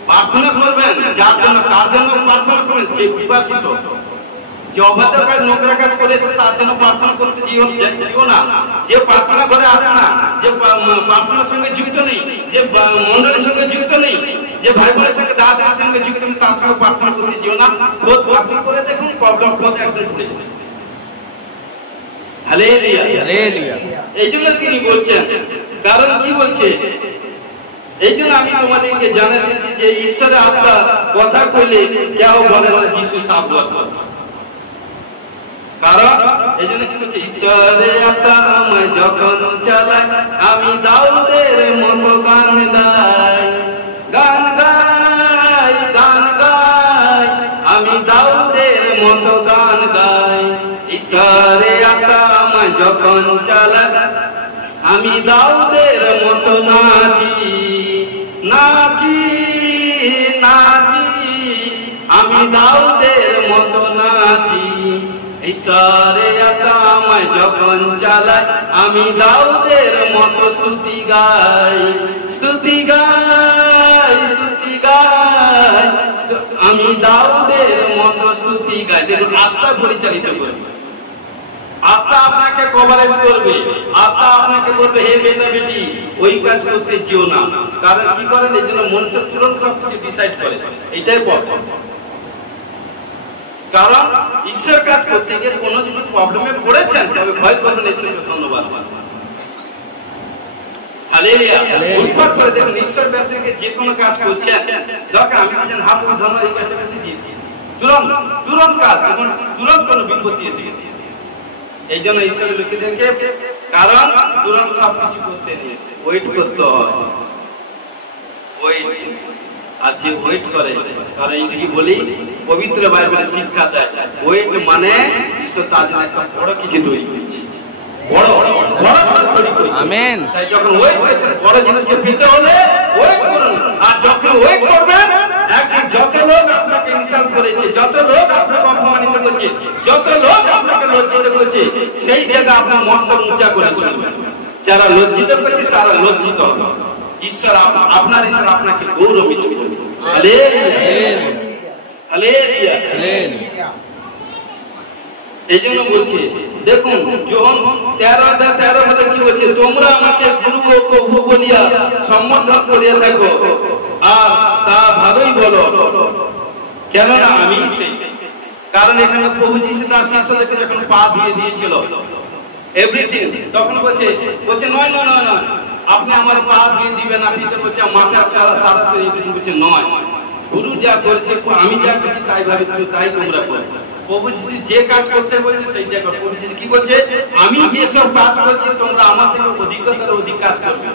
প্রার্থনা করবেন যার জন্য, কার জন্য প্রার্থনা করবেন, যে বিবাসিত, যে অভদ্র কাজ নোংরা কাজ করেছে তার জন্য প্রার্থনা করতে যেও না। যে প্রার্থনা করে আসে না, যে প্রার্থনার সঙ্গে যুক্ত নেই, যে মন্ডলের সঙ্গে যুক্ত নেই, যে ভাই বোনের সঙ্গে দাসের সঙ্গে যুক্ত নেই, তার সঙ্গে প্রার্থনা করতে যেও না। খোদ আপনি করে দেখুন, প্রবলেম খোদ একদম ঘুরে যাবে। Hallelujah hallelujah. এই জন্য তিনি বলছেন, কারণ কি বলছে, এই জন্য আমি তোমাদেরকে জানিয়ে দিচ্ছি যে ঈশ্বরের আত্মা কথা কইলে কেউ বলে না যিশু সাব্যস্ত। কারণ এই জন্য কি বলছে, ঈশ্বরের আত্মা আমায় যখন চালায়, আমি দাউদের মতো গান গাই, গান গাই, গান গাই, আমি দাউদের মতো গান গাই। ঈশ্বরের আত্মা আমায় যখন চালায়, আমি দাউদের মতো নাচি, নাচি, নাচি, আমি দাউদের মতো নাচি। ঈশ্বরের আত্মা আমায় যখন চালায়, আমি দাউদের মতো স্তুতি গাই, স্তুতি গাই, স্তুতি গাই, আমি দাউদের মতো স্তুতি গাই। দেখুন আত্মা পরিচালিত করে, আত্মা আপনাকে আপনাকে কভারেজ করবে, আত্মা আপনাকে বলবে হে বেটা বেটি ওই কাজ করতে যেও না। কারণ কি করেন, এই জন্য মনুষ্য তুরন্ত সবকিছু ডিসাইড করে, এটাই প্রবলেম। কারণ ঈশ্বর কাজ করতে গিয়ে কোনো যদি প্রবলেমে পড়েছেন তবে ভয় করবেন, ঈশ্বরকে ধন্যবাদ। হালেলুয়া। উৎপাত করে দেখুন, ঈশ্বর ব্যক্তিকে যে কোনো কাজ করছেন, দরকার আমি যেন হাত ধন্যবাদ এই কাজটা করছি দিয়ে দিই, তুরন্ত কাজ, তখন তুরন্ত কোনো বিপত্তি এসে গেছে। এই জন্য ঈশ্বরের লোকেদেরকে কারণ তুরন্ত সবকিছু করতে নিয়ে ওয়েট করতে হয়, ওয়েট। আর যে ওয়েট করে, কারণ এইটাকে বলি পবিত্র বাইবেলে শিক্ষা দেয়, ওয়েট মানে ঈশ্বর তার জন্য একটা বড় কিছু তৈরি করছে, বড় তৈরি করছে। আমেন। তাই যখন ওয়েট করছেন বড় জিনিসকে পেতে হলে ওয়েট করুন। আর যখন ওয়েট করবেন, একদিন যত লোক আপনাকে ইনসাল্ট করেছে, যত লোক আপনাকে অপমানিত করছে, যত লোক আপনাকে লজ্জিত করছে, সেই জায়গা আপনি মস্তক উঁচা করে চলবেন। যারা লজ্জিত করছে তারা লজ্জিত হবে, ঈশ্বর আপনার ঈশ্বর আপনাকে গৌরবিত করবে। এই জন্য বলছে দেখুন যখন 13 কি বলছে, তোমরা আমাকে গুরু ও প্রভু বলিয়া সম্বোধন করিয়া থাকো, আর তা ভালোই বলো, কেননা আমি সেই। কারণ এখানে প্রভু যিশু তার শিষ্যদেরকে যখন পা ধুয়ে দিয়েছিল এভরিথিং, তখন বলছে নয় নয় নয় নয়, আপনি আমার পা ধুয়ে দিবেন, আপনি তো বলছে মাথা সারা শরীর বলছে নয়, গুরু যা করেছে আমি যা করছি তাই ভাবি তাই তোমরা করো। প্রভু যিশু যে কাজ করতে বলছে সেইটা করো। প্রভু যিশু কি বলছে, আমি যে সব কাজ করছি তোমরা আমার থেকে অধিকতর অধিক কাজ করবে।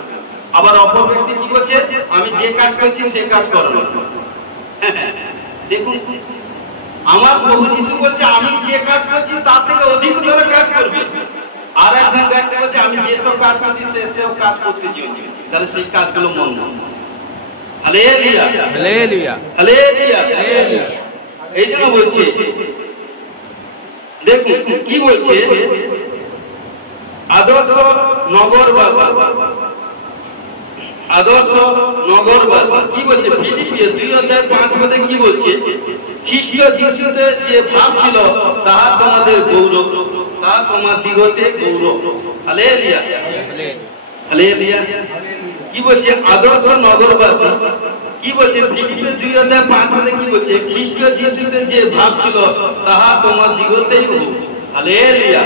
আবার অপর ব্যক্তি কি বলছে, আমি যে কাজ করছি সে কাজ করো। দেখুন আমার প্রভু যিশু বলছে আমি যে কাজ করছি তার থেকে অধিকতর কাজ করবে, আর একজন ব্যক্তি বলছে আমি যে সব কাজ করছি সেসব কাজ করতে যেও, তাহলে সেই কাজগুলো মন না। Hallelujah hallelujah hallelujah hallelujah. এই জন্য বলছে দেখুন কি বলছে, আদর্শ নগরবাসী, আদর্শ নগরবাসী কি বলছে, ফিলিপিও 2:5 কি বলছে, খ্রিস্ট যিশুতে যে ভাব ছিল তাহা তোমাদের গৌরব, তাহা তোমার দিগতে গৌরব। Hallelujah hallelujah. কি বলছে আদর্শ নগরবাসী, কি বলছে ফিলিপিও 2:5 কি বলছে, খ্রিস্ট যিশুতে যে ভাব ছিল তাহা তোমার দিগতেই হোক। হালেলুয়া।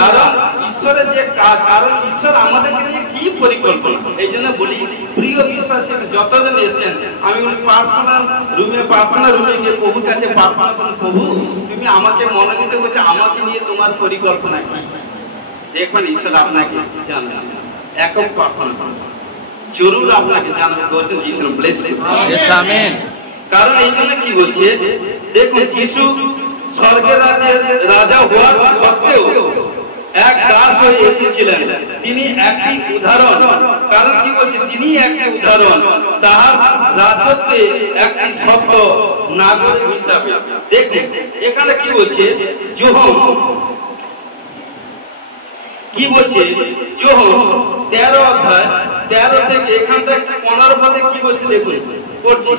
কারণ ঈশ্বরের যে কাজ, কারণ ঈশ্বর আমাদেরকে নিয়ে কি পরিকল্পনা। এই জন্য বলি প্রিয় বিশ্বাসী যতজন এসেছেন, আমি বলি পার্সোনাল রুমে প্রার্থনা রুমে গিয়ে প্রভুর কাছে প্রার্থনা করুন, প্রভু তুমি আমাকে মনোনীত করছো, আমাকে নিয়ে তোমার পরিকল্পনা কি। দেখবেন ঈশ্বর আপনাকে জানবেন, একক প্রার্থনা জরুর আপনাকে জানাবে। কারণ এই জন্য কি বলছে দেখুন, যিশু স্বর্গের রাজ্যের রাজা হওয়ার সত্ত্বেও এক দাস হয়ে এসেছিলেন। তিনি একটি উদাহরণ, কারণ কি বলছে তিনি একটি উদাহরণ তাহার রাজত্বে একটি সত্য নাগরিক হিসাবে। দেখুন এখানে কি বলছে, যোহন কি বলছে, যোহন 13 থেকে এখানটা 15 কি বলছে দেখুন পড়ছি।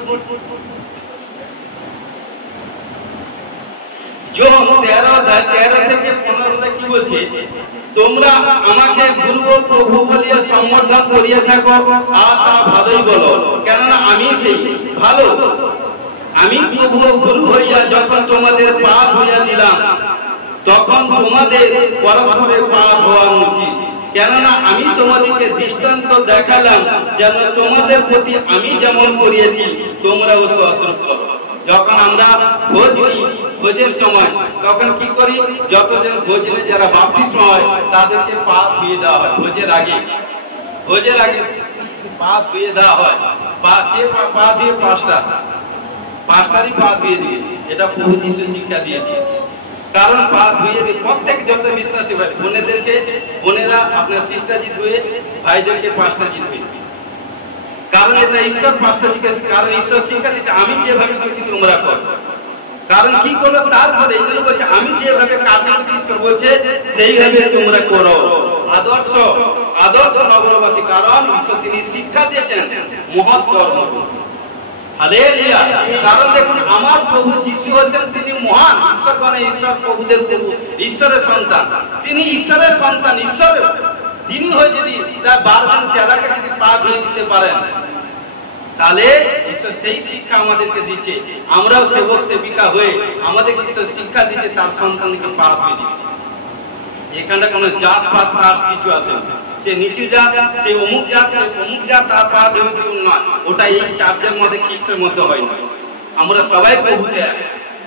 যোহন 13 থেকে 15 কি বলছে, তোমরা আমাকে গুরু ও প্রভু বলিয়া সম্বোধন করিয়া থাকো, আর তা ভালোই বলো, কেননা আমি সেই ভালো। আমি প্রভু ও গুরু হইয়া যখন তোমাদের পা ধুইয়া দিলাম, তখন তোমাদের পরস্পরের পা ধোয়া উচিত, কেননা আমি তোমাদেরকে দৃষ্টান্ত দেখালাম যেন তোমাদের প্রতি আমি যেমন করিয়াছি তোমরাও তদ্রূপ করো। যখন আমরা ভোজ নিই, ভোজের সময় তখন কি করি, যতজন ভোজনে যারা বাপ্তিস্ম হয় তাদেরকে পা ধুয়ে দেওয়া হয়। ভোজের আগে পা ধুয়ে দেওয়া হয়। পা দিয়ে পাঁচটারই পা ধুয়ে দিয়ে, এটা প্রভু যিশু শিক্ষা দিয়েছে। কারণ পা ধুয়ে দিয়ে প্রত্যেক যত বিশ্বাসী ভাই বোনেদেরকে, বোনেরা আপনার সিস্টারজি ধুয়ে, ভাইদেরকে পাঁচটাজি ধুয়ে, কারণ এটা ঈশ্বর পাঁচটাজি, কারণ ঈশ্বর শিক্ষা দিচ্ছে আমি যেভাবে করছি তোমরা করো। কারণ কি করলো তারপরে এই জন্য বলছে আমি যেভাবে কাজ করছি ঈশ্বর বলছে সেইভাবে তোমরা করো। আদর্শ নগরবাসী, কারণ ঈশ্বর তিনি শিক্ষা দিয়েছেন মহৎ কর্ম। হালেলুয়া। কারণ দেখুন আমার প্রভু যিশু হচ্ছেন তিনি মহান ঈশ্বর, মানে ঈশ্বর প্রভুদের প্রভু, ঈশ্বরের সন্তান। তিনি ঈশ্বরের সন্তান, ঈশ্বর তিনি হয়ে যদি তার 12 জন চেলাকে যদি পা ধুয়ে দিতে পারেন, তাহলে ঈশ্বর সেই শিক্ষা আমাদেরকে দিচ্ছে। আমরাও সেবক সেবিকা হয়ে আমাদের ঈশ্বর শিক্ষা দিচ্ছে তার সন্তানকে পা ধুয়ে দিতে। এখানটা কোনো জাত পাত কাস্ট কিছু আছে না, সে নিচু জাত, সে অমুক জাত, সে অমুক জাত, তার পা ধুয়ে দিন নয়। ওটা এই চার্চের মধ্যে খ্রিস্টের মধ্যে হয় না। আমরা সবাই প্রভুতে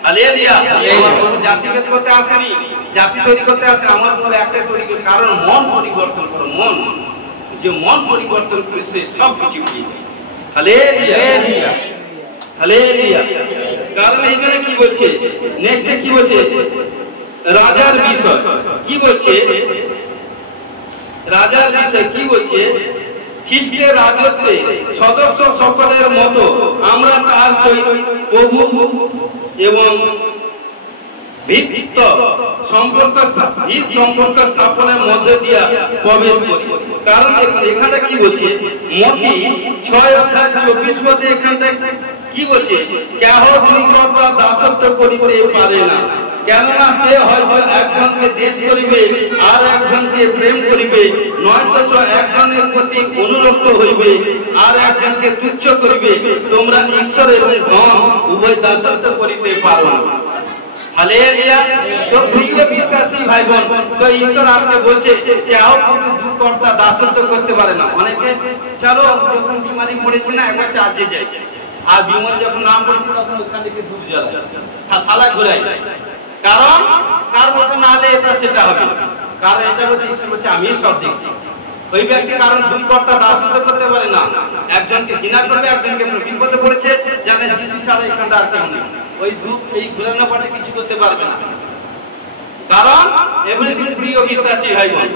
হালেলুয়া। আমার প্রভু জাতিভেদ করতে আসেনি, জাতি তৈরি করতে আসেনি, আমার প্রভু একটাই তৈরি করে, কারণ মন পরিবর্তন করো। মন, যে মন পরিবর্তন করে সে সব কিছু পেয়ে যায়। Hallelujah hallelujah. কারণ এই জন্য কি বলছে, নেক্সটে কি বলছে, রাজার বিষয় কি বলছে, রাজার বিষয় কি বলছে, খ্রিস্টের রাজত্বে সদস্য সকলের মতো আমরা তার সহিত প্রভু এবং ভিত্ত সম্পর্ক স্থাপনের মধ্যে দিয়ে প্রবেশ করি। কারণ এখানে কি বলছে, মতি 6:24 পদে এখানটা কি বলছে, কেহ দুই কর্তা দাসত্ব করিতে পারে না, কেননা সে হয়তো একজনকে দেশ করিবে আর একজনকে প্রেম করিবে, নয়তো সে একজনের প্রতি অনুরক্ত হইবে আর একজনকে তুচ্ছ করিবে। তোমরা ঈশ্বর এবং ধন উভয় দাসত্ব করিতে পারো না। হালেলুয়া। তো প্রিয় বিশ্বাসী ভাই বোন, তো ঈশ্বর আজকে বলছে কেউ কিন্তু দুই কর্তা দাসত্ব করতে পারে না। অনেকে চলো যখন বিমারি পড়েছে না একবার চার্জে যায়, আর বিমারি যখন নাম পড়েছে তখন ওখান থেকে ধূপ জ্বালায়, থালা ঘুরাই। কারণ কার মতো না হলে এটা সেটা হবে, কারণ এটা বলছে ঈশ্বর বলছে আমি সব দেখছি। ওই ব্যক্তি কারণ দুই কর্তা দাসত্ব করতে পারে না, একজনকে ঘৃণা করবে, একজনকে বিপদে পড়েছে, জানে যিশু ছাড়া এখানটা আর কেউ নেই। ওই ধূপ এই ঘুরানো পাটে কিছু করতে পারবে না, কারণ এভরিথিং প্রিয় বিশ্বাসী ভাই বোন।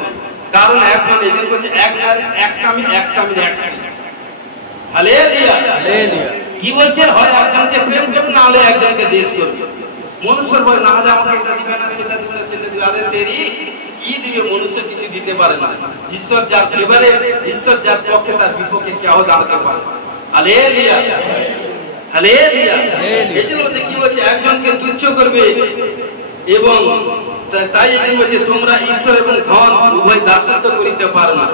কারণ একজন এদের বলছে এক স্বামী এক স্বামীর এক স্ত্রী। Hallelujah hallelujah. কি বলছে, হয় একজনকে প্রেম করবে, না হলে একজনকে দেশ করবে। মনুষ্যর বলে না হলে আমাকে এটা দিবে না, সেটা দিবে না, সেটা দিবে। আরে তেরি কি দিবে, মনুষ্য কিছু দিতে পারে না। ঈশ্বর যার ফেভারে, ঈশ্বর যার পক্ষে তার বিপক্ষে কেউ দাঁড়াতে পারে। Hallelujah hallelujah. এই জন্য বলছে কি বলছে, একজনকে তুচ্ছ করবে এবং তাই এই বলছে তোমরা ঈশ্বর এবং ধন উভয় দাসত্ব করিতে পারো না।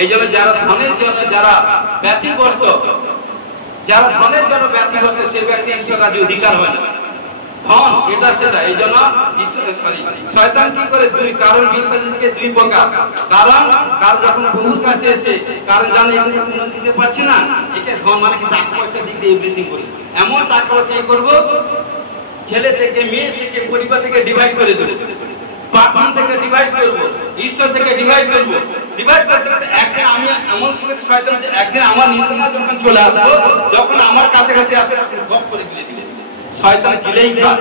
এই জন্য যারা ধনের জন্য যারা ব্যতিগ্রস্ত, যারা ধনের জন্য ব্যতিগ্রস্ত, সে ব্যক্তি ঈশ্বর রাজ্যে অধিকার হয় না। ধন এটা সেটা, এই জন্য শয়তান কি করে দুই, কারণ বিশ্বাসীকে দুই প্রকার। কারণ যখন প্রভুর কাছে এসে কারণ জানে এখানে কোনো দিতে পারছি না, একে ধন মানে টাকা পয়সা দিক দিয়ে এভরিথিং করি, এমন টাকা পয়সা করবো, ছেলে থেকে মেয়ে থেকে পরিবার থেকে ডিভাইড করে দেবো, পার্টনার থেকে ডিভাইড করবো, ঈশ্বর থেকে ডিভাইড করবো। ডিভাইড করতে করতে একদিন আমি এমন কি করছি, শয়তান হচ্ছে একদিন আমার নিশানা যখন চলে আসবো, যখন আমার কাছাকাছি আসবে গপ করে দিলে দিলে শয়তান গিলেই খায়।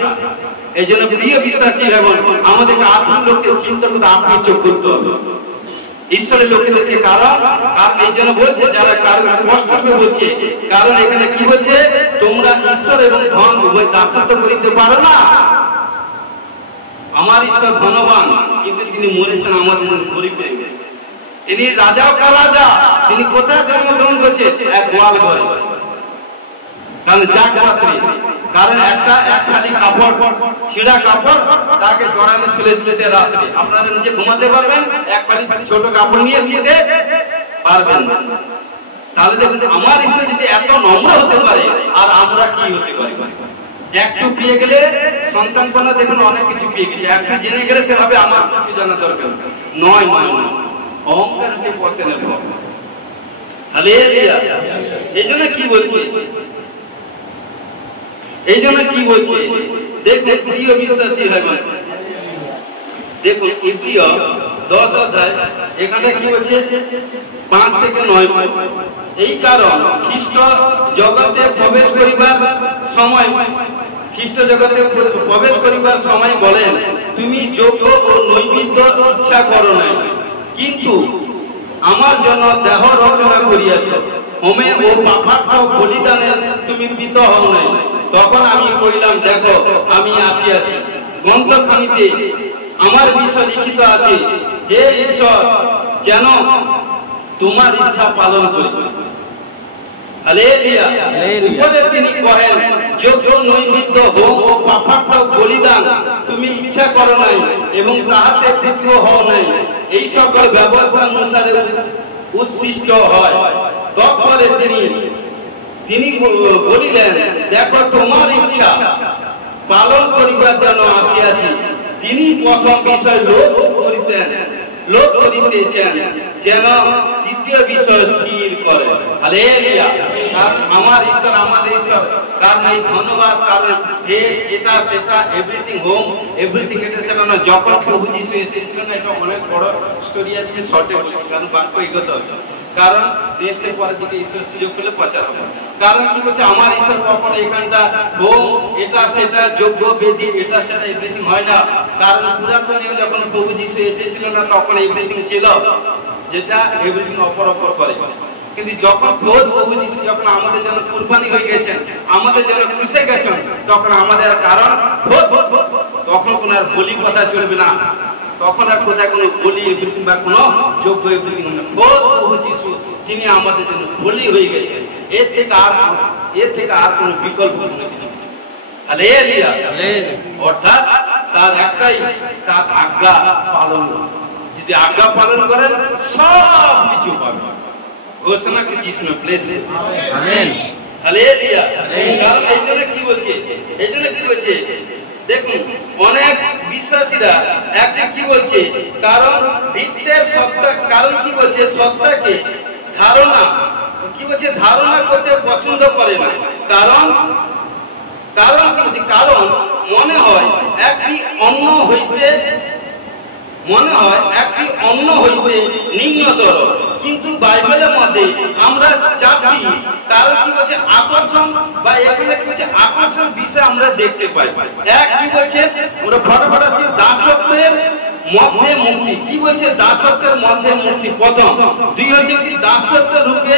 এই জন্য প্রিয় বিশ্বাসী এবং আমাদেরকে আত্মার লোককে চিন্তা করতে, আত্মার চোখ করতে হবে ঈশ্বরের লোকেদেরকে। কারণ এই জন্য বলছে যারা কারণ কষ্ট করে বলছে, কারণ এখানে কি বলছে, তোমরা ঈশ্বর এবং ধন উভয় দাসত্ব করিতে পারো না। আমার ঈশ্বর ধনবান, কিন্তু তিনি মরেছেন আমাদের গরিবের। তিনি রাজাও কা রাজা, তিনি কোথায় জন্মগ্রহণ করেছেন, এক গোয়াল ঘরে। কারণ যাক রাত্রি, কারণ এক খালি কাপড়, ছিঁড়া কাপড় তাকে জড়ানো ছিল শীতে রাত্রে। আপনারা নিজে ঘুমাতে পারবেন, এক খালি ছোট কাপড় নিয়ে শীতে পারবেন না। তাহলে দেখুন আমার ঈশ্বর যদি এত নম্র হতে পারে, আর আমরা কি হতে পারি। একটু পেয়ে গেলে সন্তানপনা দেখুন অনেক কিছু পেয়ে গেছে, একটু জেনে গেলে সেভাবে আমার কিছু জানা দরকার নয়। অহংকার হচ্ছে পতনের ভয়। হালেলুয়া। এই জন্য কি বলছি, এই জন্য কি বলছে, দেখুন প্রিয় বিশ্বাসী ভাই বোন, দেখুন ইব্রিয় 10 অধ্যায় এখানে কি বলছে 5 থেকে 9। এই কারণ খ্রিস্ট জগতে প্রবেশ করিবার সময় বলেন, তুমি যোগ্য ও নৈবেদ্য ইচ্ছা করো নাই, কিন্তু আমার জন্য দেহ রচনা করিয়াছ, হোমে ও পাপার্থ বলিদানের তুমি পিত হও নাই। তখন আমি কইলাম, দেখো আমি আসিয়াছি, গ্রন্থখানিতে আমার বিষয় লিখিত আছে, হে ঈশ্বর যেন তোমার ইচ্ছা পালন করি। হালেলুয়া। উপরে তিনি কহেন, যজ্ঞ নৈবেদ্য হোম ও পাপাত্ম বলিদান তুমি ইচ্ছা করো নাই এবং তাহাতে পুত্র হও নাই, এই সকল ব্যবস্থা অনুসারে উচ্ছিষ্ট হয়। তৎপরে তিনি বলিলেন, দেখো তোমার ইচ্ছা পালন করিবার জন্য আসিয়াছি। তিনি প্রথম বিষয় লোক করিতেছেন যেন দ্বিতীয় বিষয় স্থির করে। হালেলুয়া। আমার ঈশ্বর, আমাদের ঈশ্বর, কারণ এই ধন্যবাদ, কারণ এটা সেটা এভরিথিং হোম এভরিথিং এটা সেটা না। যখন প্রভু যিশু এসেছিলেন, এটা অনেক বড় স্টোরি আছে, আমি শর্টে বলছি কারণ বাক্য এগোতে হবে। কারণ নেক্সটের পরের দিকে ঈশ্বর সুযোগ পেলে প্রচার হবে। কারণ কি বলছে, আমার ঈশ্বর কখনো এখানটা হোম এটা সেটা যোগ্য বেদি এটা সেটা এভরিথিং হয় না। কারণ পুরাতন যখন প্রভু যিশু এসেছিলেন না, তখন এভরিথিং ছিল, যেটা এভরিথিং অপর করে। কিন্তু যখন প্রভু যিশু যখন আমাদের জন্য কুরবানি হয়ে গেছেন, আমাদের জন্য ক্রুশে গেছেন, তখন আমাদের কারণ তখন কোন আর বলি কথা চলবে না, তখন আর কোথায় কোনো বলি এভরিথিং বা কোনো যোগ্য এভরিথিং হবে না। প্রভু যিশু তিনি আমাদের জন্য বলি হয়ে গেছেন, এর থেকে আর কোনো বিকল্প কোনো কিছু। হালেলুয়া। অর্থাৎ তার একটাই, তার আজ্ঞা পালন। যদি আজ্ঞা পালন করেন সব কিছু পাবেন। ঘোষণা কি যিশু প্লেসে। আমেন। হালেলুয়া। কারণ এই জন্য কি বলছে, দেখুন অনেক বিশ্বাসীরা একদিক কি বলছে, কারণ ভিত্তের সত্তা, কারণ কি বলছে সত্তাকে ধারণা করতে পছন্দ করে না। কারণ কি বলছে, কারণ মনে হয় একটি অন্য হইতে নিম্নতর। কিন্তু বাইবেলের মধ্যে আমরা চারটি কারণ কি বলছে আকর্ষণ, বা এখানে কি বলছে আকর্ষণ বিষয় আমরা দেখতে পাই। এক কি বলছে, ওরা ফটাফটাসি দাসত্বের মধ্যে মুক্তি। কি বলছে, দাসত্বের মধ্যে মুক্তি প্রথম। দুই হচ্ছে কি দাসত্বের রূপে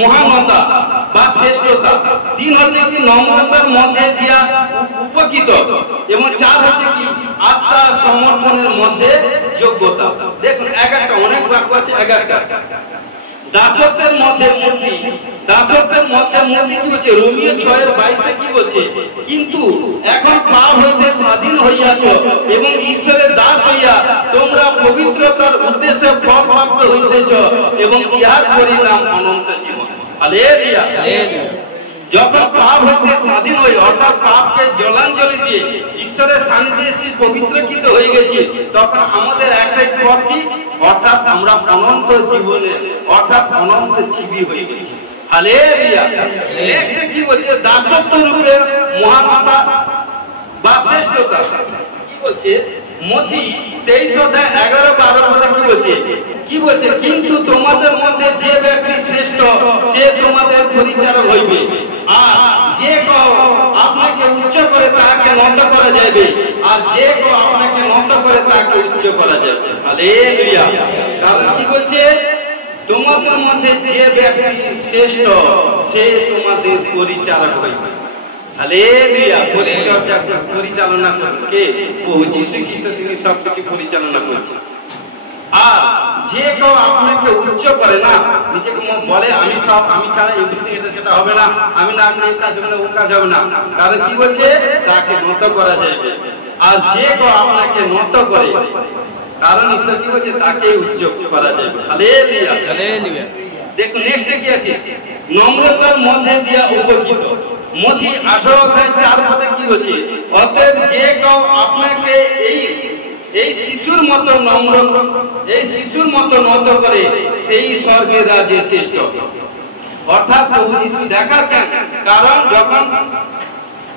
মহানতা বা শ্রেষ্ঠতা। তিন হচ্ছে কি নম্রতার মধ্যে দিয়া উপকৃত। এবং চার হচ্ছে কি আত্মা সমর্থনের মধ্যে যোগ্যতা। দেখুন এক একটা অনেক বাক্য আছে, এক একটা দাসত্বের মধ্যে মুক্তি কি বলছে, রোমিও 6:22 কি বলছে, কিন্তু এখন পাপ হইতে স্বাধীন হইয়াছ এবং ঈশ্বরের দাস হইয়া তোমরা পবিত্রতার উদ্দেশ্যে ফল প্রাপ্ত হইতেছ এবং ইহার পরিণাম অনন্ত জীবন। হালেলুয়া। যখন পাপ হইতে স্বাধীন হই, অর্থাৎ পাপকে জলাঞ্জলি দিয়ে ঈশ্বরের সান্নিধ্যে এসে পবিত্রকৃত হয়ে গেছি, তখন আমাদের একটাই পথ কি, অর্থাৎ আমরা অনন্ত জীবনে অর্থাৎ অনন্ত জীবী হয়ে গেছি। হালেলুয়া। নেক্সট কি বলছে, দাসত্ব রূপে মহানতা বা শ্রেষ্ঠতা। কি বলছে, মথি 23:11-12 কি বলছে, কিন্তু তোমাদের মধ্যে যে ব্যক্তি শ্রেষ্ঠ সে তোমাদের পরিচারক হইবে, আর যে কেউ আপনাকে উচ্চ করে তাহাকে নত করা যাবে, আর যে কেউ আপনাকে নত করে তাকে উচ্চ করা যাবে। হালেলুয়া। কারণ কি বলছে, তোমাদের মধ্যে যে ব্যক্তি শ্রেষ্ঠ সে তোমাদের পরিচারক হইবে। হালেলুয়া। পরিচালনা করেন কে? প্রভু যীশু খ্রিস্ট, তিনি সবকিছু পরিচালনা করছেন। আর যে কেউ আপনাকে উচ্চ করে না, নিজেকে বলে আমি ছাড়া এভরিথিং এটা সেটা হবে না, আমি না এই কাজ হবে না, ও কাজ হবে না, কারণ কি বলছে, তাকে নত করা যাবে। আর যে কেউ আপনাকে নত করে, কারণ ঈশ্বর কি বলছে, তাকে উচ্চ করা যাবে। হালেলুয়া। হালেলুয়া। দেখুন নেক্সট কি আছে, নম্রতার মধ্যে দিয়া উপকৃত। মথি 18:4 কি বলছে, অতএব যে কেউ আপনাকে এই শিশুর মতো নত করে সেই স্বর্গের রাজ্যে শ্রেষ্ঠ। অর্থাৎ প্রভু যীশু দেখাচ্ছেন, কারণ যখন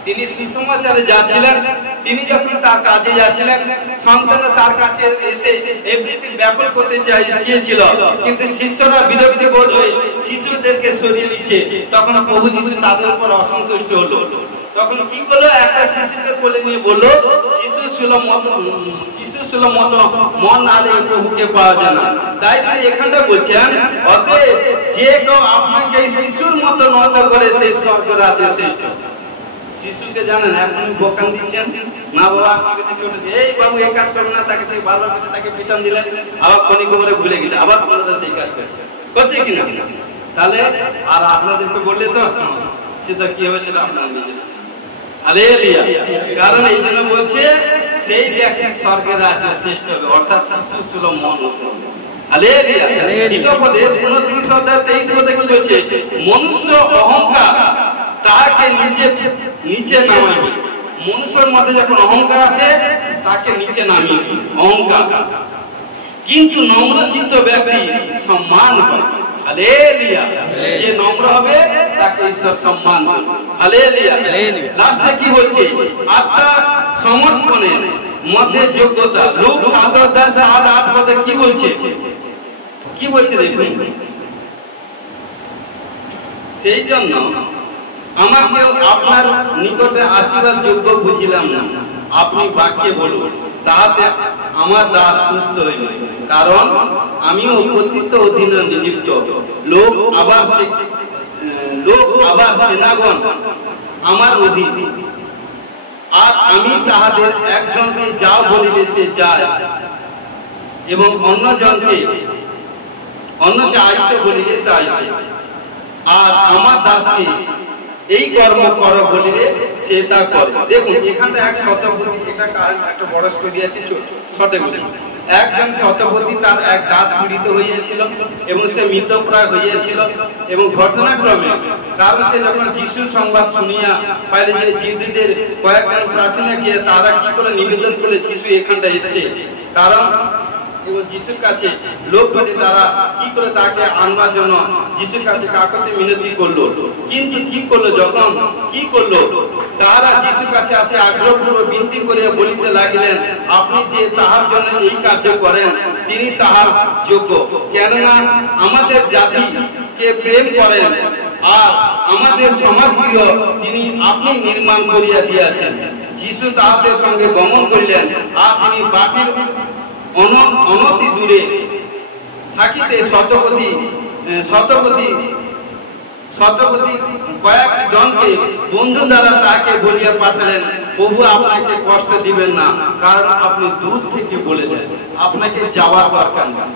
তিনি সুসমাচারে যাচ্ছিলেন, তিনি যখন তার কাজে যাচ্ছিলেন, সন্তান তার কাছে এসে এভরিথিং ব্যাপক করতে চেয়েছিল, কিন্তু শিষ্যরা বিরক্তি বোধ হয়ে শিশুদেরকে সরিয়ে নিচ্ছে। তখন প্রভু যীশু তাদের উপর অসন্তুষ্ট হলো। তখন কি করলো, একটা শিশুকে কোলে নিয়ে বললো, শিশু সুলভ মতো মন নালে প্রভুকে পাওয়া যায় না। তাই তিনি এখানটা বলছেন, অতএব যে কেউ আপনাকে শিশুর মতো নত করে সেই স্বর্গ রাজ্যে শ্রেষ্ঠ। শিশুকে জানেন এখন বোকান দিচ্ছেন না, বাবা কি করছে, ছোট এই বাবু এই কাজ করবে না, তাকে সেই ভালো করছে, তাকে পিছন দিলেন, আবার খনি খবরে ভুলে গেছে, আবার সেই কাজ করছে কিনা। তাহলে আর আপনাদেরকে বললে তো সেটা কি হবে সেটা আপনারা নিজে হালেলুয়া। কারণ এই জন্য বলছে সেই ব্যক্তি স্বর্গের রাজ্য শ্রেষ্ঠ হবে, অর্থাৎ শিশু সুলভ মন হতে হবে। হালেলুয়া। হিতোপদেশ 29 অধ্যায় 23 পদে কি বলছে? মনুষ্য অহংকার তাকে নিচে নামাইবে। মনুষ্যের মধ্যে যখন অহংকার আসে তাকে নিচে নামিয়ে অহংকার, কিন্তু নম্রচিত্ত ব্যক্তি সম্মান করে। হালেলুয়া। যে নম্র হবে তাকে ঈশ্বর সম্মান করে। হালেলুয়া। লাস্টে কি বলছে? আত্মা সমর্পণের মধ্যে যোগ্যতা। লোক 7 অধ্যায় 7-8 পদে কি বলছে? কি বলছে দেখুন। সেই জন্য আমাকে আপনার নিকটে আসিবার যোগ্য বুঝিলাম না, আপনি বাক্যে বলুন, তাহাতে আমার দাস সুস্থ হইবে। কারণ আমিও কর্তৃত্ব অধীনে নিযুক্ত। লোক আবার সেনাগণ আমার অধীন, আর আমি তাহাদের একজনকে যাও বলিলে সে যায়, এবং অন্যকে আইসে বলিলে সে আইসে। আর আমার দাসকে এই কর্ম করো বলিলে সে তা করে। দেখুন এখানটা এক শতপতি, এটা একটা বড় স্টোরি আছে, শর্টে বলছি। একজন শতপতি তার এক দাস পীড়িত হইয়াছিল এবং সে মৃতপ্রায় হইয়াছিল, এবং ঘটনাক্রমে কারণ সে যখন যিশুর সংবাদ শুনিয়া পাইলে যে জিহুদীদের কয়েকজন প্রাচীনে গিয়ে তারা কি করে নিবেদন করলে যিশু এখানটা এসছে, কারণ এবং যিশুর কাছে লোক পেতে তারা কি করে তাকে আনবার জন্য যিশুর কাছে কাকতি মিনতি করলো। কিন্তু কি করলো? যখন কি করলো, তারা যিশুর কাছে আসে আগ্রহপূর্বক বিনতি করিয়া বলিতে লাগিলেন, আপনি যে তাহার জন্য এই কার্য করেন তিনি তাহার যোগ্য, কেননা আমাদের জাতিকে প্রেম করেন আর আমাদের সমাজগৃহ তিনি আপনি নির্মাণ করিয়া দিয়াছেন। যিশু তাহাদের সঙ্গে গমন করিলেন, আর তিনি বাটির অনতি দূরে থাকিতে শতপতি কয়েকজনকে বন্ধু দ্বারা তাকে বলিয়া পাঠালেন, প্রভু আপনাকে কষ্ট দিবেন না, কারণ আপনি দূর থেকে বলে দেন, আপনাকে যাওয়ার দরকার নেই।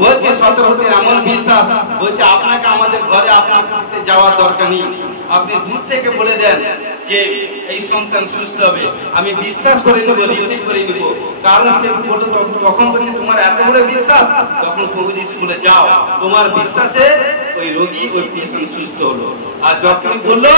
বলছে শতপতির এমন বিশ্বাস, বলছে আপনাকে আমাদের ঘরে আপনার যাওয়ার দরকার নেই, আপনি দূর থেকে বলে দেন যে এই সন্তান সুস্থ হবে, আমি বিশ্বাস করে নেবো, রিসিভ করে নিব। কারণ সে তখন বলছে তোমার এত বড় বিশ্বাস, তখন প্রভু যিশু বলে যাও, তোমার বিশ্বাসে ওই রোগী ওই পেশেন্ট সুস্থ হলো। আর যখনই বললো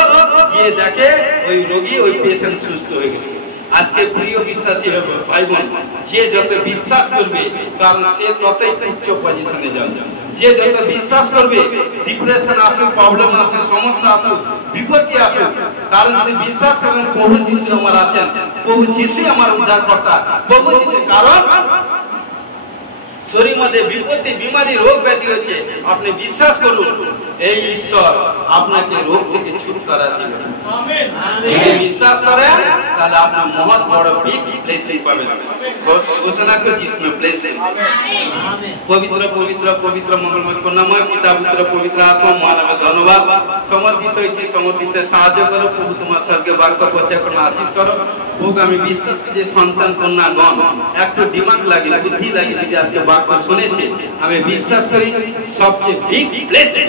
গিয়ে দেখে ওই রোগী ওই পেশেন্ট সুস্থ হয়ে গেছে। আজকে প্রিয় বিশ্বাসী ভাই বোন, যে যত বিশ্বাস করবে কারণ সে ততই উচ্চ পজিশনে যাবে। যে যত বিশ্বাস করবে, ডিপ্রেশন আসুক, প্রবলেম আসুক, সমস্যা আসুক, বিপত্তি আসুক, কারণ যদি বিশ্বাস করেন প্রভু যিশু আমার আছেন, প্রভু যিশু আমার উদ্ধারকর্তা, প্রভু যিশু, কারণ শরীর মধ্যে বিপত্তি বিমারি রোগ ব্যাধি হচ্ছে, আপনি বিশ্বাস করুন এই ঈশ্বর আপনাকে রোগ থেকে ছুটকারা দিবেন। যদি বিশ্বাস করেন তাহলে আপনি মহৎ বড় বিগ ব্লেসিং পাবেন। ঘোষণা করছি इसमें ब्लेसिंग। পবিত্র পবিত্র পবিত্র মঙ্গলময় করুণাময় পিতা পুত্র পবিত্র আত্মা মহানামে ধন্যবাদ সমর্পিত হয়েছে। সমর্পিত সাহায্য করো প্রভু, তোমার স্বর্গে বাক্য প্রচার করো, আশীষ করো প্রভু। আমি বিশ্বাস করি যে সন্তান কন্যাগণ একটু দিমাগ লাগে, বুদ্ধি লাগে, যদি আজকে বাক্য শুনেছে, আমি বিশ্বাস করি সবচেয়ে বিগ ব্লেসিং,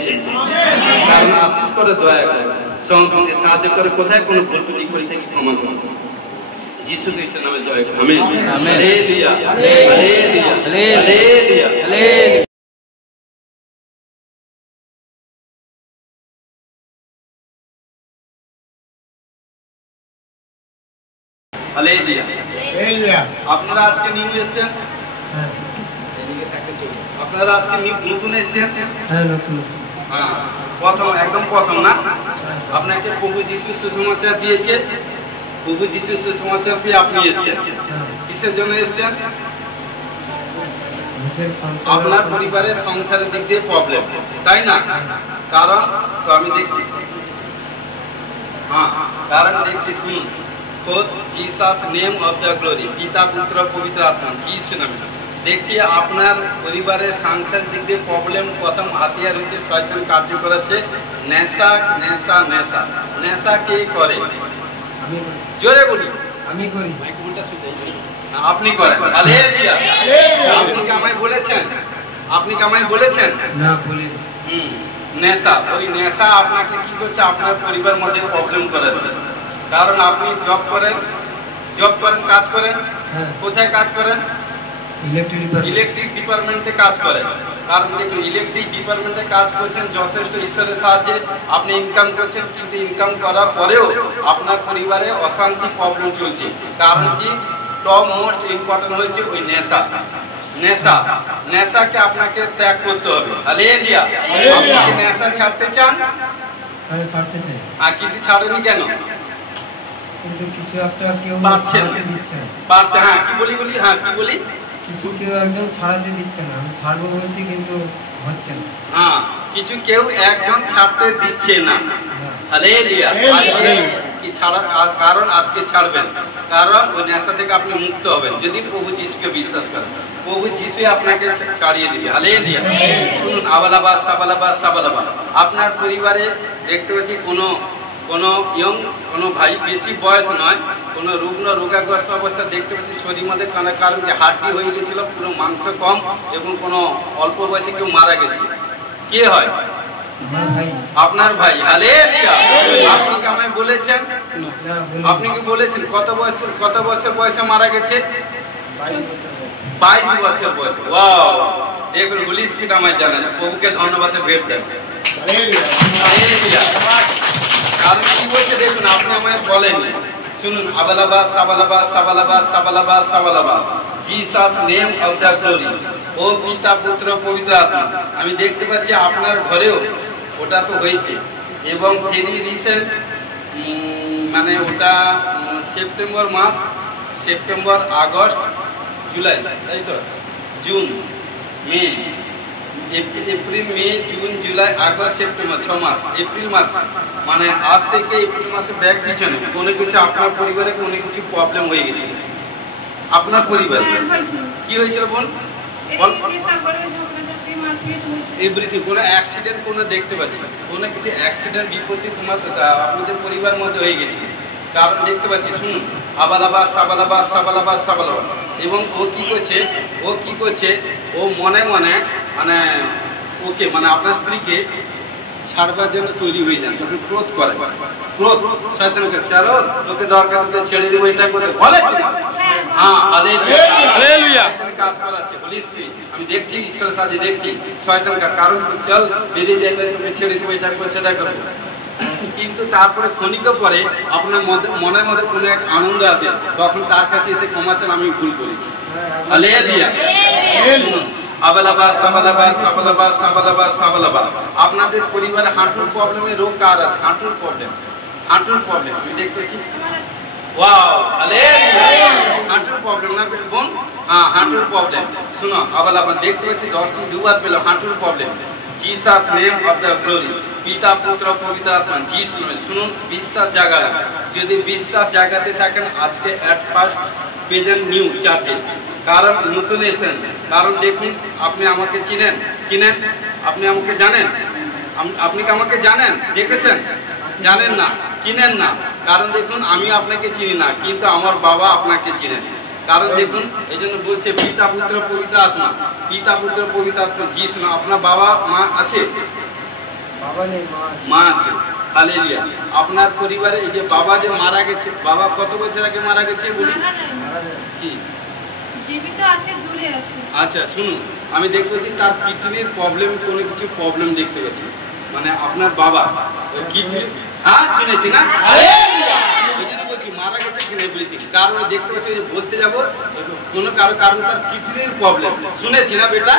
কারণ আশীষ করে, দয়া করে, সংগঠনকে সাহায্য করে, কোথায় কোনো ভুল ত্রুটি করে থাকি ক্ষমা করুন। যিশু খ্রিস্টের নামে জয়। Amen. Hallelujah, hallelujah, hallelujah, hallelujah. Hallelujah. আপনারা আজকে নিউ এসেছেন, আপনারা আজকে নতুন এসেছেন, হ্যাঁ প্রথম, একদম প্রথম না। আপনাকে প্রভু যিশু সুসমাচার দিয়েছে, প্রভু যিশু সুসমাচার পেয়ে আপনি এসেছেন। কিসের জন্য এসেছেন? আপনার পরিবারের সংসারের দিক দিয়ে প্রবলেম, তাই না? কারণ তো আমি দেখছি, হ্যাঁ কারণ দেখছি, শুনুন, খোদ Jesus name of the glory, পিতা পুত্র পবিত্র আত্মা, যিশু নামে দেখছি আপনার পরিবারের সাংসারিক দিক দিয়ে প্রবলেম। প্রথম হাতিয়ার হচ্ছে শয়তান কার্য করেছে নেশা, নেশা, নেশা। নেশা কে করে? জোরে বলি, আমি করি। আপনি করেন। হালেলুয়া। আপনি কি আমায় বলেছেন? আপনি কি আমায় বলেছেন? না বলিনি। নেশা, ওই নেশা আপনাকে কি করছে, আপনার পরিবার মধ্যে প্রবলেম করেছে। কারণ আপনি জব করেন, কাজ করেন, কোথায় কাজ করেন? ইলেকট্রিক ডিপার্টমেন্টে কাজ করেন। কারণ দেখুন, ইলেকট্রিক ডিপার্টমেন্টে কাজ করছেন, যথেষ্ট ঈশ্বরের সাহায্যে আপনি ইনকাম করছেন, কিন্তু ইনকাম করার পরেও আপনার পরিবারে অশান্তি প্রবলেম চলছে। কারণ কি? টপ মোস্ট ইম্পর্টেন্ট হচ্ছে ওই নেশাকে আপনাকে ত্যাগ করতে হবে। হালেলুয়া। আপনি কি নেশা ছাড়তে চান? হ্যাঁ, ছাড়তে চাই। আর কিন্তু ছাড়েনি কেন? কিন্তু কিছু একটা কেউ ছাড়তে দিচ্ছে না। পারছে। হ্যাঁ, কি বলি? কিছু কেউ একজন ছাড়াতে দিচ্ছে না। আমি ছাড়বো বলছি কিন্তু হচ্ছে না। হ্যাঁ, কিছু কেউ একজন ছাড়তে দিচ্ছে না। হালেলুয়া। আজকে কি কারণ আজকে ছাড়বেন, কারণ ওই নেশা থেকে আপনি মুক্ত হবেন যদি প্রভু যিশুকে বিশ্বাস করেন। প্রভু যিশু আপনাকে ছাড়িয়ে দিবে। হালেলুয়া। শুনুন, আবালাবা সাবালাবা। আপনার পরিবারে দেখতে পাচ্ছি কোনো ইয়ং, কোনো ভাই, বেশি বয়স নয়, কোনো রোগাগ্রস্ত অবস্থা দেখতে পাচ্ছি। শরীর মধ্যে কারণ যে হাড্ডি হয়ে গেছিল, পুরো মাংস কম, এবং কোনো অল্প বয়সে কেউ মারা গেছে। কে হয়? আপনার ভাই। হালেলুয়া। আপনি কি আমায় বলেছেন? আপনি কি বলেছেন কত বছর বয়সে মারা গেছে? 22 বছর বয়সে। ওয়াও, দেখুন, হোলি স্পিরিট আমায় জানাচ্ছে। প্রভুকে ধন্যবাদে ভেট দেন। হালেলুয়া। কারণ কি বলছে দেখুন, আপনি আমায় বলেননি। শুনুন, আবালাবা সাবালাবা। Jesus name of the glory. ও পিতা, পুত্র, পবিত্র আত্মা। আমি দেখতে পাচ্ছি আপনার ঘরেও ওটা তো হয়েছে, এবং ভেরি রিসেন্ট, মানে ওটা সেপ্টেম্বর, আগস্ট, জুলাই, তাই তো, জুন, মে, এপ্রিল, মে, জুন, জুলাই, আগস্ট, সেপ্টেম্বর, 6 মাস। এপ্রিল মাস, মানে আজ থেকে এপ্রিল মাসে ব্যাগ পিছনে কোনো কিছু আপনার পরিবারে কোনো কিছু প্রবলেম হয়ে গেছে। আপনার পরিবার কি হয়েছিল বোন? এভরিথিং, কোনো অ্যাক্সিডেন্ট কোনো দেখতে পাচ্ছি, কোনো কিছু অ্যাক্সিডেন্ট বিপত্তি আপনাদের পরিবার মধ্যে হয়ে গেছে। কারণ দেখতে পাচ্ছি, শুনুন, আবালাবা সাবালাবা। এবং ও কি করছে, ও মনে মানে ওকে, মানে আপনার স্ত্রীকে ছাড়বার জন্য তৈরি হয়ে যান, তখন ক্রোধ করে। শয়তানকে, চলো তোকে দরকার তোকে ছেড়ে দেবো, এটা করে বলে কিনা? হ্যাঁ, হালেলুয়া। কাজ করাচ্ছে হোলি স্পিরিট। আমি দেখছি, ঈশ্বরের সাথে দেখছি শয়তানকে, কারণ চল বেরিয়ে যাবে, তোকে ছেড়ে দেবো, এটা করে সেটা করবো। কিন্তু তারপরে ক্ষণিক পরে আপনার মনের মধ্যে কোনো এক আনন্দ আসে, তখন তার কাছে এসে ক্ষমা চান, আমি ভুল করেছি। হালেলুয়া। আবালাবা সাবালাবা। আপনাদের পরিবারে হাঁটুর প্রবলেমের রোগ কার আছে? হাঁটুর প্রবলেম। আমি দেখতেছি। Wow, hallelujah. হাঁটুর প্রবলেম না বোন? হ্যাঁ, হাঁটুর প্রবলেম। শুনো, আবালাবা দেখতে পাচ্ছি দর্শন দুবার পেলাম। হাঁটুর problem. Jesus name of the glory. পিতা, পুত্র, পবিত্র আত্মা, যিশু নামে। শুনুন, বিশ্বাস জাগালেন। যদি বিশ্বাস জাগাতে থাকেন, আজকে অ্যাট ফার্স্ট প্রেজেন্ট নিউ চার্চে, কারণ নতুন এসেন। কারণ দেখুন, আপনি আমাকে চিনেন? আপনি আমাকে জানেন? আপনি কি আমাকে জানেন? দেখেছেন? জানেন না, চিনেন না। কারণ দেখুন, আমি আপনাকে চিনি না, কিন্তু আমার বাবা আপনাকে চিনেন। কারণ দেখুন, এই জন্য বলছে পিতা, পুত্র, পবিত্র আত্মা। যিশু। আপনার বাবা মা আছে? মা আছে। হালেলুয়া। আপনার পরিবারে এই যে বাবা যে মারা গেছে, বাবা কত বছর আগে মারা গেছে বলি? কি জীবিত আছে, দূরে আছে। আচ্ছা, শুনুন, আমি দেখতে পাচ্ছি তার কিডনির প্রবলেম, কোনো কিছু প্রবলেম দেখতে পাচ্ছি। মানে আপনার বাবা কিডনি, হ্যাঁ শুনেছি না? ওই জন্য বলছি মারা গেছে কিনা এভরিথিং। কারণ দেখতে পাচ্ছি, বলতে যাবো কোনো কারণ তার কিডনির প্রবলেম। শুনেছি না বেটা?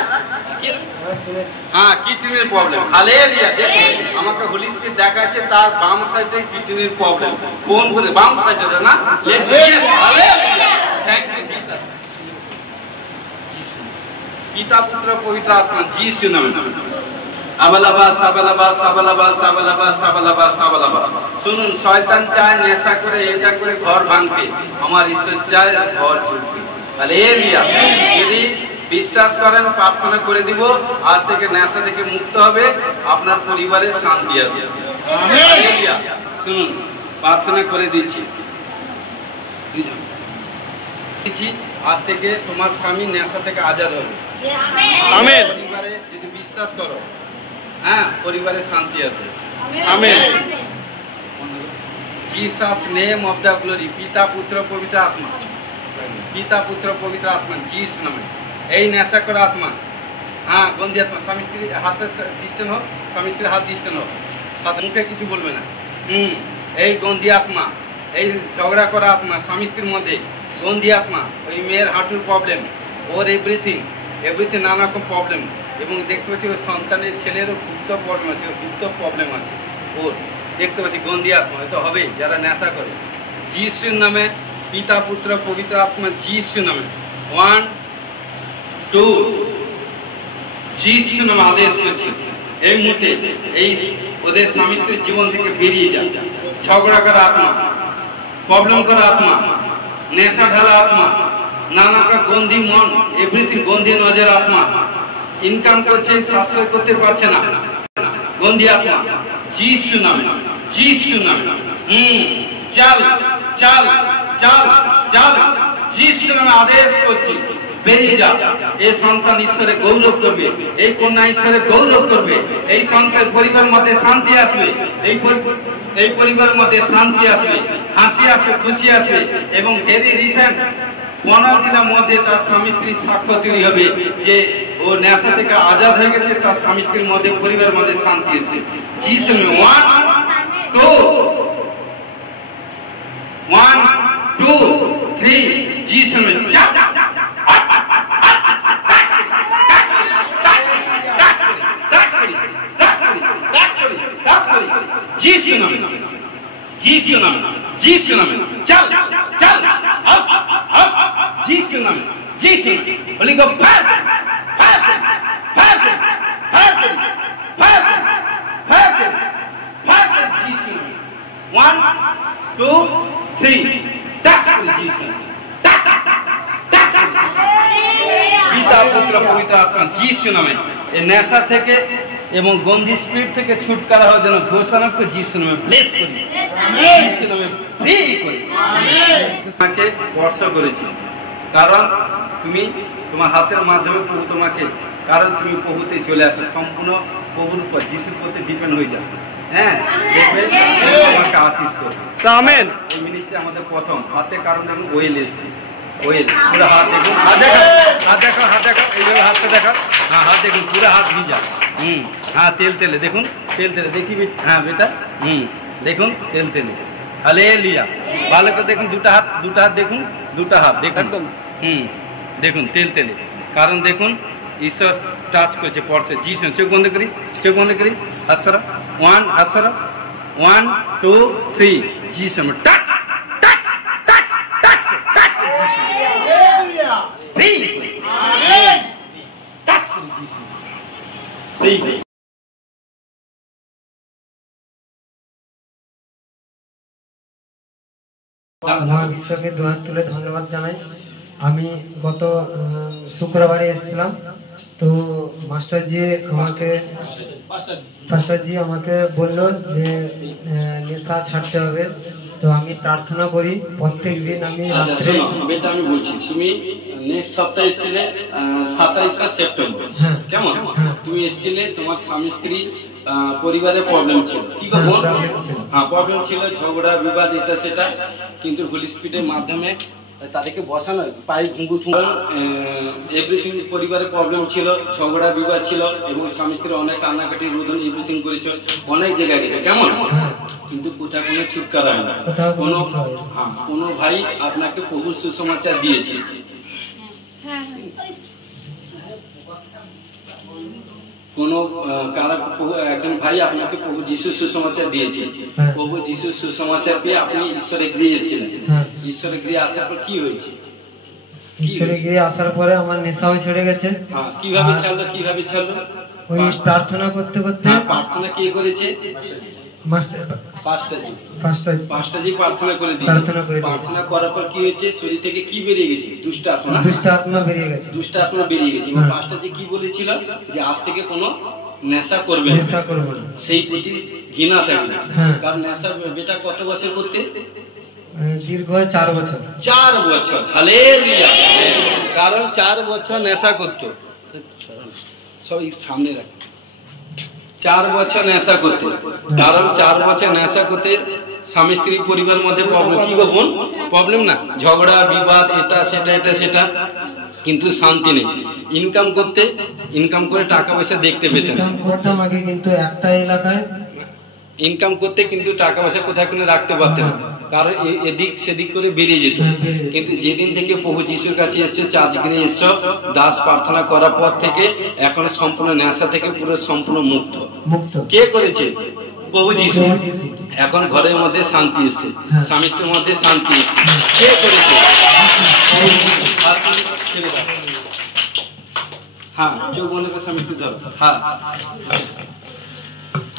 হ্যাঁ, কিডনির প্রবলেম। হালেলুয়া। দেখুন, আমাকে হোলি স্পিরিট দেখাচ্ছে তার বাম সাইডে কিডনির প্রবলেম। কোন করে? বাম সাইডে না? হালেলুয়া। Thank you Jesus. পিতা, পুত্র, পবিত্র আত্মা, যিশু নামে। আবালাবা সাবালাবা। শুনুন, শয়তান চায় নেশা করে, এটা করে ঘর ভাঙতে। আমার ঈশ্বর চায় ঘর জুড়তে। হালেলুয়া। যদি বিশ্বাস করেন, প্রার্থনা করে দিব, আজ থেকে নেশা থেকে মুক্ত হবে, আপনার পরিবারে শান্তি আসবে। হালেলুয়া। শুনুন, প্রার্থনা করে দিচ্ছি। আজ থেকে তোমার স্বামী নেশা থেকে আজাদ হবে। আমেন। পরিবারে যদি বিশ্বাস করো, হ্যাঁ, পরিবারে শান্তি আসবে। Amen. Jesus name of the glory, পিতা পুত্র পবিত্র আত্মা, পিতা পুত্র পবিত্র আত্মা, জিস নামে এই নেশা করা আত্মা, হ্যাঁ গন্ধি আত্মা, স্বামী স্ত্রী হাতে ডিস্টেন্স হোক, স্বামী স্ত্রীর হাত ডিস্টেন্স হোক, হাত মুখে কিছু বলবে না। এই গন্ধি আত্মা, এই ঝগড়া করা আত্মা স্বামী স্ত্রীর মধ্যে, গন্ধি আত্মা, ওই মেয়ের হাঁটুর প্রবলেম, ওর এভরিথিং নানা রকম প্রবলেম, এবং দেখতে পাচ্ছি ওর সন্তানের ছেলেরও গুপ্ত প্রবলেম আছে, গুপ্ত প্রবলেম আছে ওর, দেখতে পাচ্ছি গন্ধি আত্মা হয়তো হবে যারা নেশা করে। যিশুর নামে, পিতা পুত্র পবিত্র আত্মা, যিশুর নামে 1 2 যিশুর নামে আদেশ করছি এই মুহূর্তে এই ওদের স্বামী স্ত্রীর জীবন থেকে বেরিয়ে যায়। ঝগড়া করা আত্মা, প্রবলেম করা আত্মা, নেশা ঢালা আত্মা, নানা গন্ধি মন, এভরিথিং গন্ধি নজর আত্মা, ইনকাম করছে সাশ্রয় করতে পারছে না, গন্ধি আত্মা যিশু নামে, যিশু নামে চাল চাল চাল চাল, যিশু নামে আদেশ করছি বেরিয়ে যা। এই সন্তান ঈশ্বরে গৌরব করবে, এই কন্যা ঈশ্বরে গৌরব করবে, এই সন্তান পরিবার মধ্যে শান্তি আসবে, এই পরিবারের মধ্যে শান্তি আসবে, হাসি আসবে, খুশি আসবে, এবং ভেরি রিসেন্ট 15 দিনের মধ্যে তার স্বামী স্ত্রীর সাক্ষ্য তৈরি হবে যে ও নেশা থেকে আজাদ হয়ে গেছে, তার স্বামী স্ত্রীর মধ্যে পরিবারের মধ্যে শান্তি এসে। যিশু নামে 1 2 1 2 3 যিশু নামে যা। যিশু নামে, যিশু নামে, যিশু নামে চল চল, আপ আপ যিশু নামে, যিশু নামে বলি গো ফাট ফাট ফাট ফাট ফাট ফাট ফাট, যিশু নামে 1 2 3 টাচ করে যিশু নামে, পিতা পুত্র পবিত্র আত্মা যিশু নামে এই নেশা থেকে এবং গন্ধি স্পিরিট থেকে ছুটকারা হওয়ার জন্য ঘোষণা করে যিশু নামে ব্লেস করি, যিশু নামে ফ্রি করি। তোমাকে স্পর্শ করেছি কারণ তুমি তোমার হাতের মাধ্যমে প্রভু তোমাকে, কারণ তুমি প্রভুতে চলে আসো, সম্পূর্ণ প্রভুর উপর যিশুর প্রতি ডিপেন্ড হয়ে যাও। হ্যাঁ, দেখবে তোমাকে আশীষ করবে। আমেন। এই মিনিস্ট্রি আমাদের প্রথম হাতে, কারণ দেখুন ওয়েল এসছে, ওয়েল পুরো হাত দেখুন, হাত দেখো, হাত দেখো, হাত দেখো, এইভাবে হাতটা দেখো, হ্যাঁ হাত দেখুন পুরো হাত ভিজা, হ্যাঁ তেল তেলে দেখুন, তেল তেলে দেখি হ্যাঁ বেটা, দেখুন তেল তেলে, হালেলুয়া। ভালো করে দেখুন, দুটো হাত দেখুন, দুটো হাত দেখুন, দেখুন তেল তেলে, কারণ দেখুন ঈশ্বর টাচ করেছে পড়ছে। যিশু, চোখ বন্ধ করি, চোখ বন্ধ করি, হাত সরা, 1 হাত সরা, 1 2 3 যিশু touch touch touch touch touch, free amen, touch করে যিশু সেই। মহাবিশ্বকে দুহাত তুলে ধন্যবাদ জানাই। আমি গত শুক্রবারে এসেছিলাম, তো মাস্টারজি আমাকে বললো যে নেশা ছাড়তে হবে, তো আমি প্রার্থনা করি প্রত্যেক দিন। আমি রাত্রে বেটা আমি বলছি, তুমি নেক্সট সপ্তাহে এসেছিলে 27 সেপ্টেম্বর, কেমন? তুমি এসেছিলে, তোমার স্বামী স্ত্রী পরিবারে প্রবলেম ছিল, কি বল? হ্যাঁ প্রবলেম ছিল, ঝগড়া বিবাদ এটা সেটা, কিন্তু হোলি স্পিরিটের মাধ্যমে তাদেরকে বসানো পায়ে ঘুঙ্গু এভরিথিং, পরিবারে প্রবলেম ছিল, ঝগড়া বিবাদ ছিল, এবং স্বামী স্ত্রী অনেক কান্নাকাটি রোদন এভরিথিং করেছে, অনেক জায়গায় গেছে, কেমন? কিন্তু কোথাও কোনো ছুটকারা হয় না। কোনো ভাই আপনাকে প্রভুর সুসমাচার দিয়েছে, কোনো একজন ভাই আপনাকে প্রভু যিশুর সুসমাচার দিয়েছে, প্রভু যিশুর সুসমাচার পেয়ে আপনি ঈশ্বরে গৃহে এসেছিলেন। ঈশ্বরে গৃহে আসার পর কি হয়েছে? ঈশ্বরে গৃহে আসার পরে আমার নেশাও ছেড়ে গেছে। কিভাবে ছাড়লো? কিভাবে ছাড়লো? ওই প্রার্থনা করতে করতে। প্রার্থনা কে করেছে? পাঁচটাজি প্রার্থনা করে দিয়েছে। প্রার্থনা করার পর কি হয়েছে? শরীর থেকে কি বেরিয়ে গেছে? দুষ্ট আত্মা বেরিয়ে গেছে। দুষ্ট আত্মা বেরিয়ে গেছে। এবং পাঁচটাজি কি বলেছিল? যে আজ থেকে কোনো নেশা করবে না, সেই প্রতি ঘৃণা থাকবে। কারণ নেশা বেটা কত বছর করতে? দীর্ঘ 4 বছর। 4 বছর, হালেলুয়া। কারণ 4 বছর নেশা করতো, সব সামনে রাখ। 4 বছর নেশা করতে, কারণ 4 বছর নেশা করতে স্বামী স্ত্রী পরিবারের মধ্যে প্রবলেম, কি গো বোন, প্রবলেম না, ঝগড়া বিবাদ, এটা সেটা, কিন্তু শান্তি নেই। ইনকাম করে টাকা পয়সা দেখতে পেতেন, করতাম আগে, কিন্তু একটা এলাকায় ইনকাম করতে কিন্তু টাকা পয়সা কোথায় কোনো রাখতে পারতেন না, কারণ এদিক সেদিক করে বেরিয়ে যেত। কিন্তু যেদিন থেকে প্রভু যিশুর কাছে এসছো, চার্চ গিয়ে এসছো, দাস প্রার্থনা করার পর থেকে এখন সম্পূর্ণ নেশা থেকে পুরো সম্পূর্ণ মুক্ত। কে করেছে? প্রভু যিশু। এখন ঘরের মধ্যে শান্তি এসছে, স্বামী স্ত্রীর মধ্যে শান্তি এসছে। কে করেছে? হ্যাঁ, চোখ বন্ধ করে স্বামী স্ত্রী ধরো।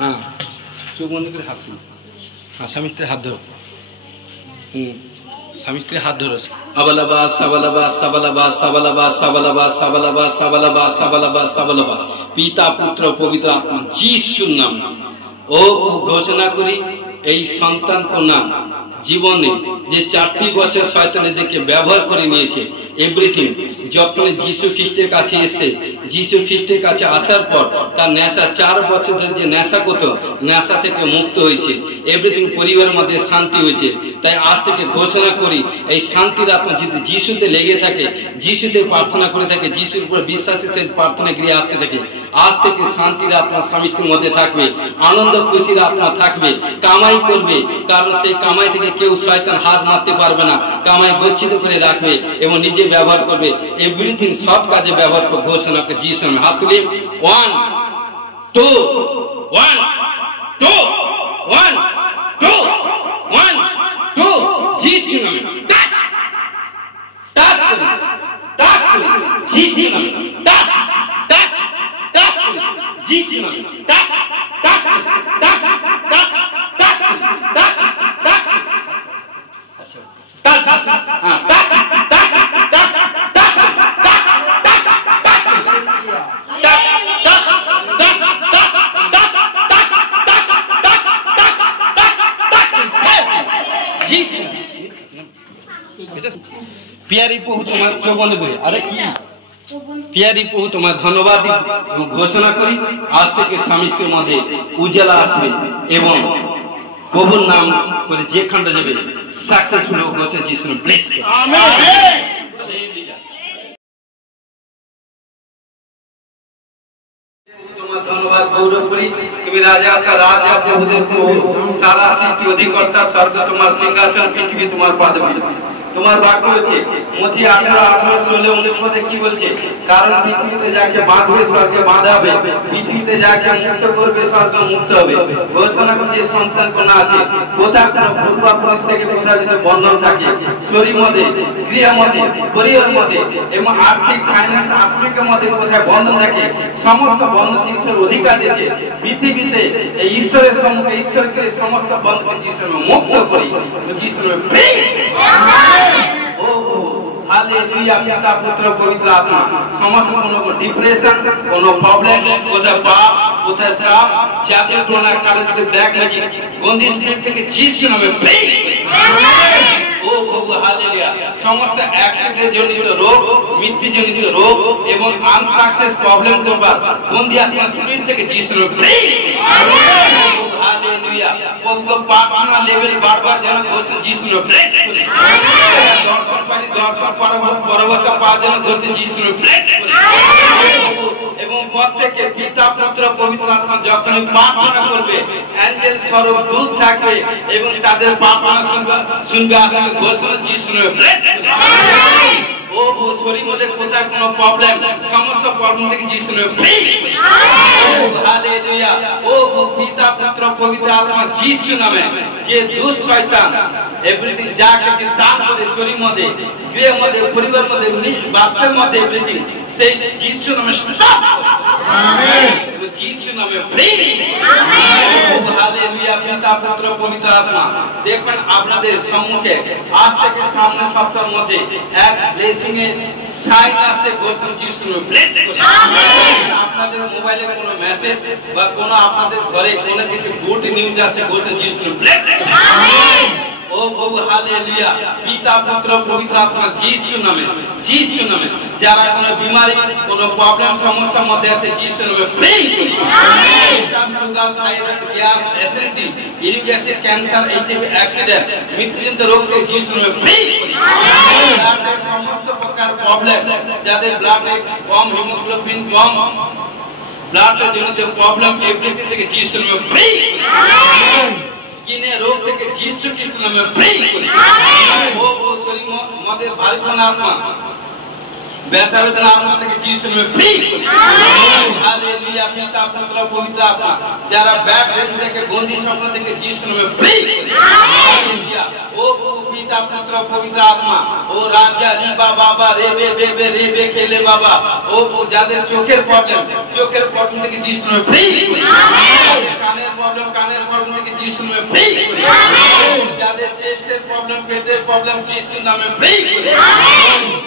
হ্যাঁ, চোখ বন্ধ করে হাত তুলো। হ্যাঁ, স্বামী স্ত্রীর হাত ধরো। স্বামী স্ত্রীর হাত ধরো। আবালাবা সাবালাবা সাবালাবা সাবালাবা সাবালাবা সাবালাবা সাবালাবা সাবালাবা সাবালাবা, পিতা পুত্র পবিত্র আত্মা যিশুর নাম ও ঘোষণা করি, এই সন্তান কন্যা জীবনে যে 4টি বছর শয়তানের দিকে ব্যবহার করে নিয়েছে, এভরিথিং যখন যিশু খ্রিস্টের কাছে এসে, যিশু খ্রিস্টের কাছে আসার পর তার নেশা 4 বছর ধরে যে নেশা করতো, নেশা থেকে মুক্ত হয়েছে, এভরিথিং পরিবারের মধ্যে শান্তি হয়েছে। তাই আজ থেকে ঘোষণা করি, এই শান্তির আত্মা যদি যিশুতে লেগে থাকে, যিশুতে প্রার্থনা করে থাকে, যিশুর উপর বিশ্বাসের সহিত প্রার্থনা গিয়ে আসতে থাকে, আজ থেকে শান্তির আত্মা স্বামী স্ত্রীর মধ্যে থাকবে, আনন্দ খুশির আত্মা থাকবে, কামাই করবে, কারণ সেই কামাই থেকে কেউ শয়তান হাত মারতে পারবে না, কামাই গচ্ছিত করে রাখবে এবং নিজে ব্যবহার করবে, এভরিথিং সব কাজে ব্যবহার করে ঘোষণা করে যিশু নামে। হাত তুলি, 1 2 1 2 1 2 1 2, যিশু নামে টাচ টাচ টাচ যিশু নামে টাচ টাচ টাচ যিশু নামে touch touch touch touch touch touch touch, আচ্ছা টাচ, হ্যাঁ touch touch touch touch Piyari প্রভু তোমার চোখ বন্ধ করে, আরে কি পিয়ারি প্রভু তোমার ধন্যবাদ ঘোষণা করি, আজ থেকে স্বামী স্ত্রীর মধ্যে উজালা আসবে এবং প্রভুর নাম করে যেখানটা যাবে সাকসেসফুল ঘোষণা যিশু ব্লেস করে। আমেন। তোমার ধন্যবাদ গৌরব করি, তুমি রাজা রাজা প্রভুদের প্রভু, সারা সৃষ্টি অধিকর্তা, স্বর্গ তোমার সিংহাসন, পৃথিবী তোমার পাদপীঠ। তোমার বাক্য হচ্ছে মথি 18:16-19 কি বলছে? কারণ পৃথিবীতে যাকে বাঁধবে স্বর্গে বাঁধা হবে, পৃথিবীতে যাকে মুক্ত করবে স্বর্গ মুক্ত হবে। ঘোষণা করছে সন্তান কন্যা আছে, কোথাও কোনো পূর্বাপুরুষ থেকে কোথাও যদি বন্ধন থাকে, শরীর মধ্যে, ক্রিয়ার মধ্যে, পরিবার মধ্যে এবং আর্থিক ফাইন্যান্স আর্থিকের মধ্যে কোথায় বন্ধন থাকে, সমস্ত বন্ধন ঈশ্বর অধিকার দিয়েছে। পৃথিবীতে এই ঈশ্বরের সম্মুখে ঈশ্বরকে সমস্ত বন্ধনকে যিশুর মুক্ত করি, যিশুর ও হালেলুয়া। পিতা পুত্র পবিত্র আত্মা সমস্ত কোনো ডিপ্রেশন, কোনো প্রবলেম, কোথায় পাপ, কোথায় শ্রাপ, জাতীয় টোনা কালেজে ব্ল্যাক ম্যাজিক, গন্ধি স্পিরিট থেকে যিশু নামে ও প্রভু হালেলুয়া। সমস্ত অ্যাক্সিডেন্ট জনিত রোগ, মৃত্যু জনিত রোগ এবং আনসাকসেস প্রবলেম করবার গন্ধি আত্মা স্পিরিট থেকে যিশু নামে হালেলুয়া। পবিত্র প্রার্থনা লেভেল বারবার যেন ঘোষণা যিশু নামে দর্শন পানি দর্শন পরবশ পাওয়ার জন্য ঘোষণা যিশু নামে এবং প্রত্যেকে পিতা পুত্র পবিত্র আত্মা যখনই প্রার্থনা করবে, অ্যাঞ্জেল স্বরূপ দূত থাকবে এবং তাদের প্রার্থনা শুনবে আপনাকে ঘোষণা যিশু নামে। ও শরীর মধ্যে কোথায় কোনো প্রবলেম, সমস্ত প্রবলেম থেকে যিশু নামে হালেলুয়া। ও পিতা পুত্র পবিত্র আত্মা যিশু নামে যে দুষ্ট শয়তান এভরিথিং যা কিছু দান করে শরীর মধ্যে, ক্রিয়ার মধ্যে, পরিবার মধ্যে, বাস্তবের মধ্যে এভরিথিং সেই যিশু নামে স্টপ। আমেন। যিশু নামে আমেন। হালেলুয়া। পিতা পুত্র পবিত্র আত্মা দেখবেন আপনাদের সম্মুখে আজ থেকে সামনের সপ্তাহের মধ্যে এক ব্লেসিং এর সাইন আসে, ঘোষণা যিশু নামে ব্লেস করে। আমেন। আপনাদের মোবাইলে কোনো মেসেজ বা কোনো আপনাদের ঘরে কোনো কিছু গুড নিউজ আসে, ঘোষণা যিশু নামে ব্লেস করে। আমেন। ও ও প্রভু হালেলুয়া পিতা পুত্র পবিত্র আত্মা যিশু নামে যারা কোনো বিমারি কোনো প্রবলেম সমস্যার মধ্যে আছে যিশু নামে প্রে করি amen sugar thyroid gas acidity uric acid cancer HIV accident মৃত্যুজনিত রোগ থেকে যিশু নামে প্রে করি ব্লাডের সমস্ত প্রকার প্রবলেম যাদের ব্লাডে কম হিমোগ্লোবিন কম ব্লাডের জনিত প্রবলেম এভরিথিং থেকে যিশু নামে প্রে স্কিনের রোগ থেকে যিশু খ্রিস্ট নামে প্রে করি ও শরীর মধ্যে ভারীপন আত্মা ব্যথা বেদনা আত্মা থেকে যিশু নামে প্রে করি হালেলুয়া পিতা পুত্র পবিত্র আত্মা যারা ব্যাড ড্রিম থেকে গন্দি স্বপ্ন থেকে যিশু নামে প্রে করি হালেলুয়া ও পিতা পুত্র পবিত্র আত্মা ও রাজা রিবা বাবা রেবে বেবে রেবে খেলে বাবা ও যাদের চোখের প্রবলেম থেকে যিশু নামে প্রে করি কানের প্রবলেম থেকে যিশু নামে প্রে করি যাদের চেস্টের প্রবলেম পেটের প্রবলেম যিশু নামে প্রে করি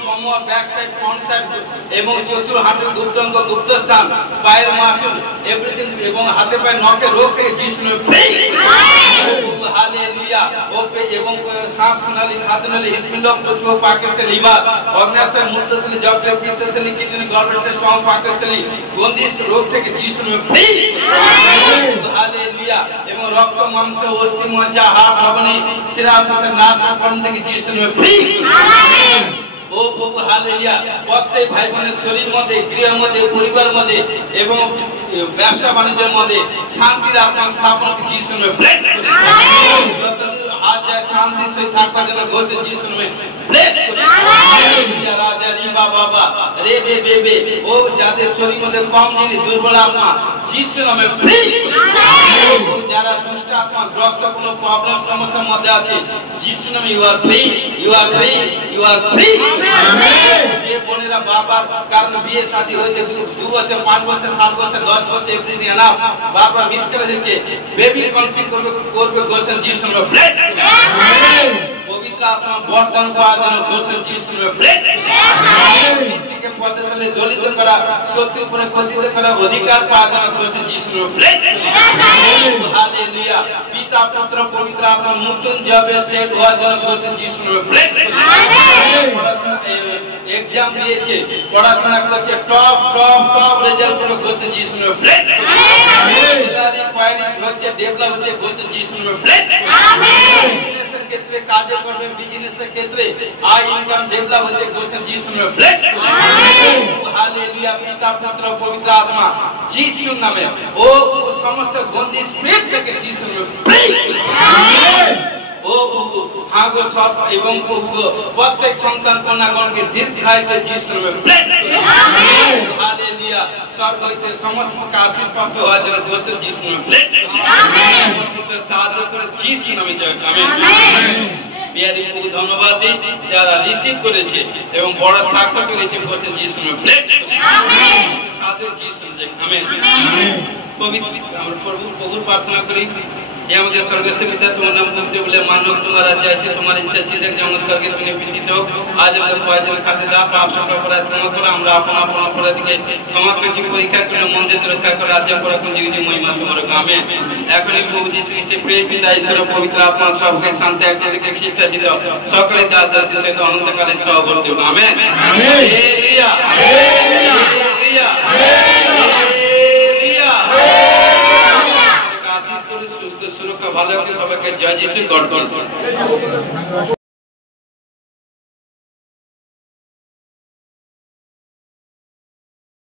কোমর ব্যাক সাইড ফ্রন্ট সাইড এবং চতুর হাঁটুর গুপ্তাঙ্গ গুপ্তস্থান পায়ের মাসুল এভরিথিং এবং হাতে পায়ে নখের রোগ থেকে যিশু নামে প্রে করি হালেলুয়া ও এবং শ্বাসনালী খাদ্যনালী হৃদপিণ্ড পুষ্প পাকস্থলী লিভার অগ্ন্যাশয় মূত্রথলি যকৃত পিত্তথলি কিডনি গলব্লাডার স্টমাক পাকস্থলী গন্ধিস রোগ থেকে যিশু নামে প্রে করি হালেলুয়া এবং রক্ত মাংস অস্থি মজ্জা হাড় ধমনী শিরা প্রশাস নার্ভ কর্ণ থেকে যিশু নামে প্রে করি ও প্রভু হালেলুয়া প্রত্যেক ভাই বোনের শরীর মধ্যে গৃহের মধ্যে পরিবার মধ্যে এবং ব্যবসা বাণিজ্যের মধ্যে শান্তির আত্মা স্থাপন যিশু নামে ব্লেস করি যতদিন হাত যায় শান্তি সহিত থাকবার জন্য ঘোষে যিশু নামে ব্লেস করি হালেলুয়া রাজা রিবা বাবা রেবে বেবে ও যাদের শরীর মধ্যে কম জিনিস দুর্বল আত্মা যিশু নামে ব্লেস করি যারা দুষ্ট আত্মা গ্রস্ত কোনো প্রবলেম সমস্যার মধ্যে আছে যিশু নামে ইউ আর ফ্রি যে বোনেরা বারবার কারণ বিয়ে শাদী হয়েছে 2 বছর 5 বছর 7 বছর 10 বছর এভরিথিং এনাফ বারবার মিস করে যাচ্ছে বেবি কনসিভ করবে গোসল যিশু নামে ব্লেস পবিত্র আত্মা বরদান পাওয়ার জন্য গোসল যিশু নামে ব্লেস মিষ্টিকে পথে ফেলে দলিত করা সত্যি উপরে কথিত করা অধিকার পাওয়ার জন্য গোসল যিশু নামে ব্লেস হালেলুয়া পিতা পুত্র পবিত্র আত্মা নতুন জবে সেট হওয়ার জন্য গোসল যিশু নামে ব্লেস এক্সাম দিয়েছে পড়াশোনা করেছে টপ রেজাল্ট করে গোসল যিশু নামে ব্লেস সেলারি কোয়ারিজ হচ্ছে ডেভেলপ হচ্ছে গোসল যিশু নামে ব্লেস বিজনেসের ক্ষেত্রে কাজে করবে বিজনেসের ক্ষেত্রে আয় ইনকাম ডেভেলপ হচ্ছে গোসল যিশু নামে ব্লেস হালেলুয়া পিতা পুত্র পবিত্র আত্মা যিশু নামে ও সমস্ত গন্দি স্পিরিট থেকে যিশু নামে ব্লেস ও প্রভু হাঁ গো সব এবং প্রভু গো প্রত্যেক সন্তান কন্যাগণকে দীর্ঘায়িত যিশু নামে ব্লেস হালেলুয়া স্বর্গ হইতে সমস্ত আশীষ প্রাপ্ত হওয়ার জন্য গোসল যিশু নামে ব্লেস সাহায্য করে যিশু নামে জয় আমেন বিহারি প্রভু ধন্যবাদ দিই যারা রিসিভ করেছে এবং বড় সাক্ষ্য করেছে গোসল যিশু নামে ব্লেস সাহায্য যিশু নামে আমেন পবিত্র আমরা প্রভুর প্রার্থনা করি हे আমাদের স্বর্গস্থ পিতা তোমার নাম পবিত্র বলে মান্য তোমার রাজ্য আসে তোমার ইচ্ছা সিদ্ধ যেমন স্বর্গে তুমি বিধিত হোক আজ আমাদের প্রয়োজন খাদ্য দাও পাপ অপরাধ ক্ষমা করো আমরা আপন অপরাধীকে ক্ষমা করছি পরীক্ষা করে মন দিয়ে রক্ষা করে রাজ্য করো কোন জীবিত মহিমা তোমার আমেন এখনই প্রভু যীশু খ্রিস্টের প্রিয় পিতা ঈশ্বর পবিত্র আত্মা সবকে শান্তি একদিকে খ্রিস্ট ছিল সকলে দাস দাসী সহিত অনন্তকালে সহবর্তী হোক আমেন হালেলুয়া হালেলুয়া সুস্থ সুরক্ষা ভালো সবাইকে জয় যিশু গড ব্লেস।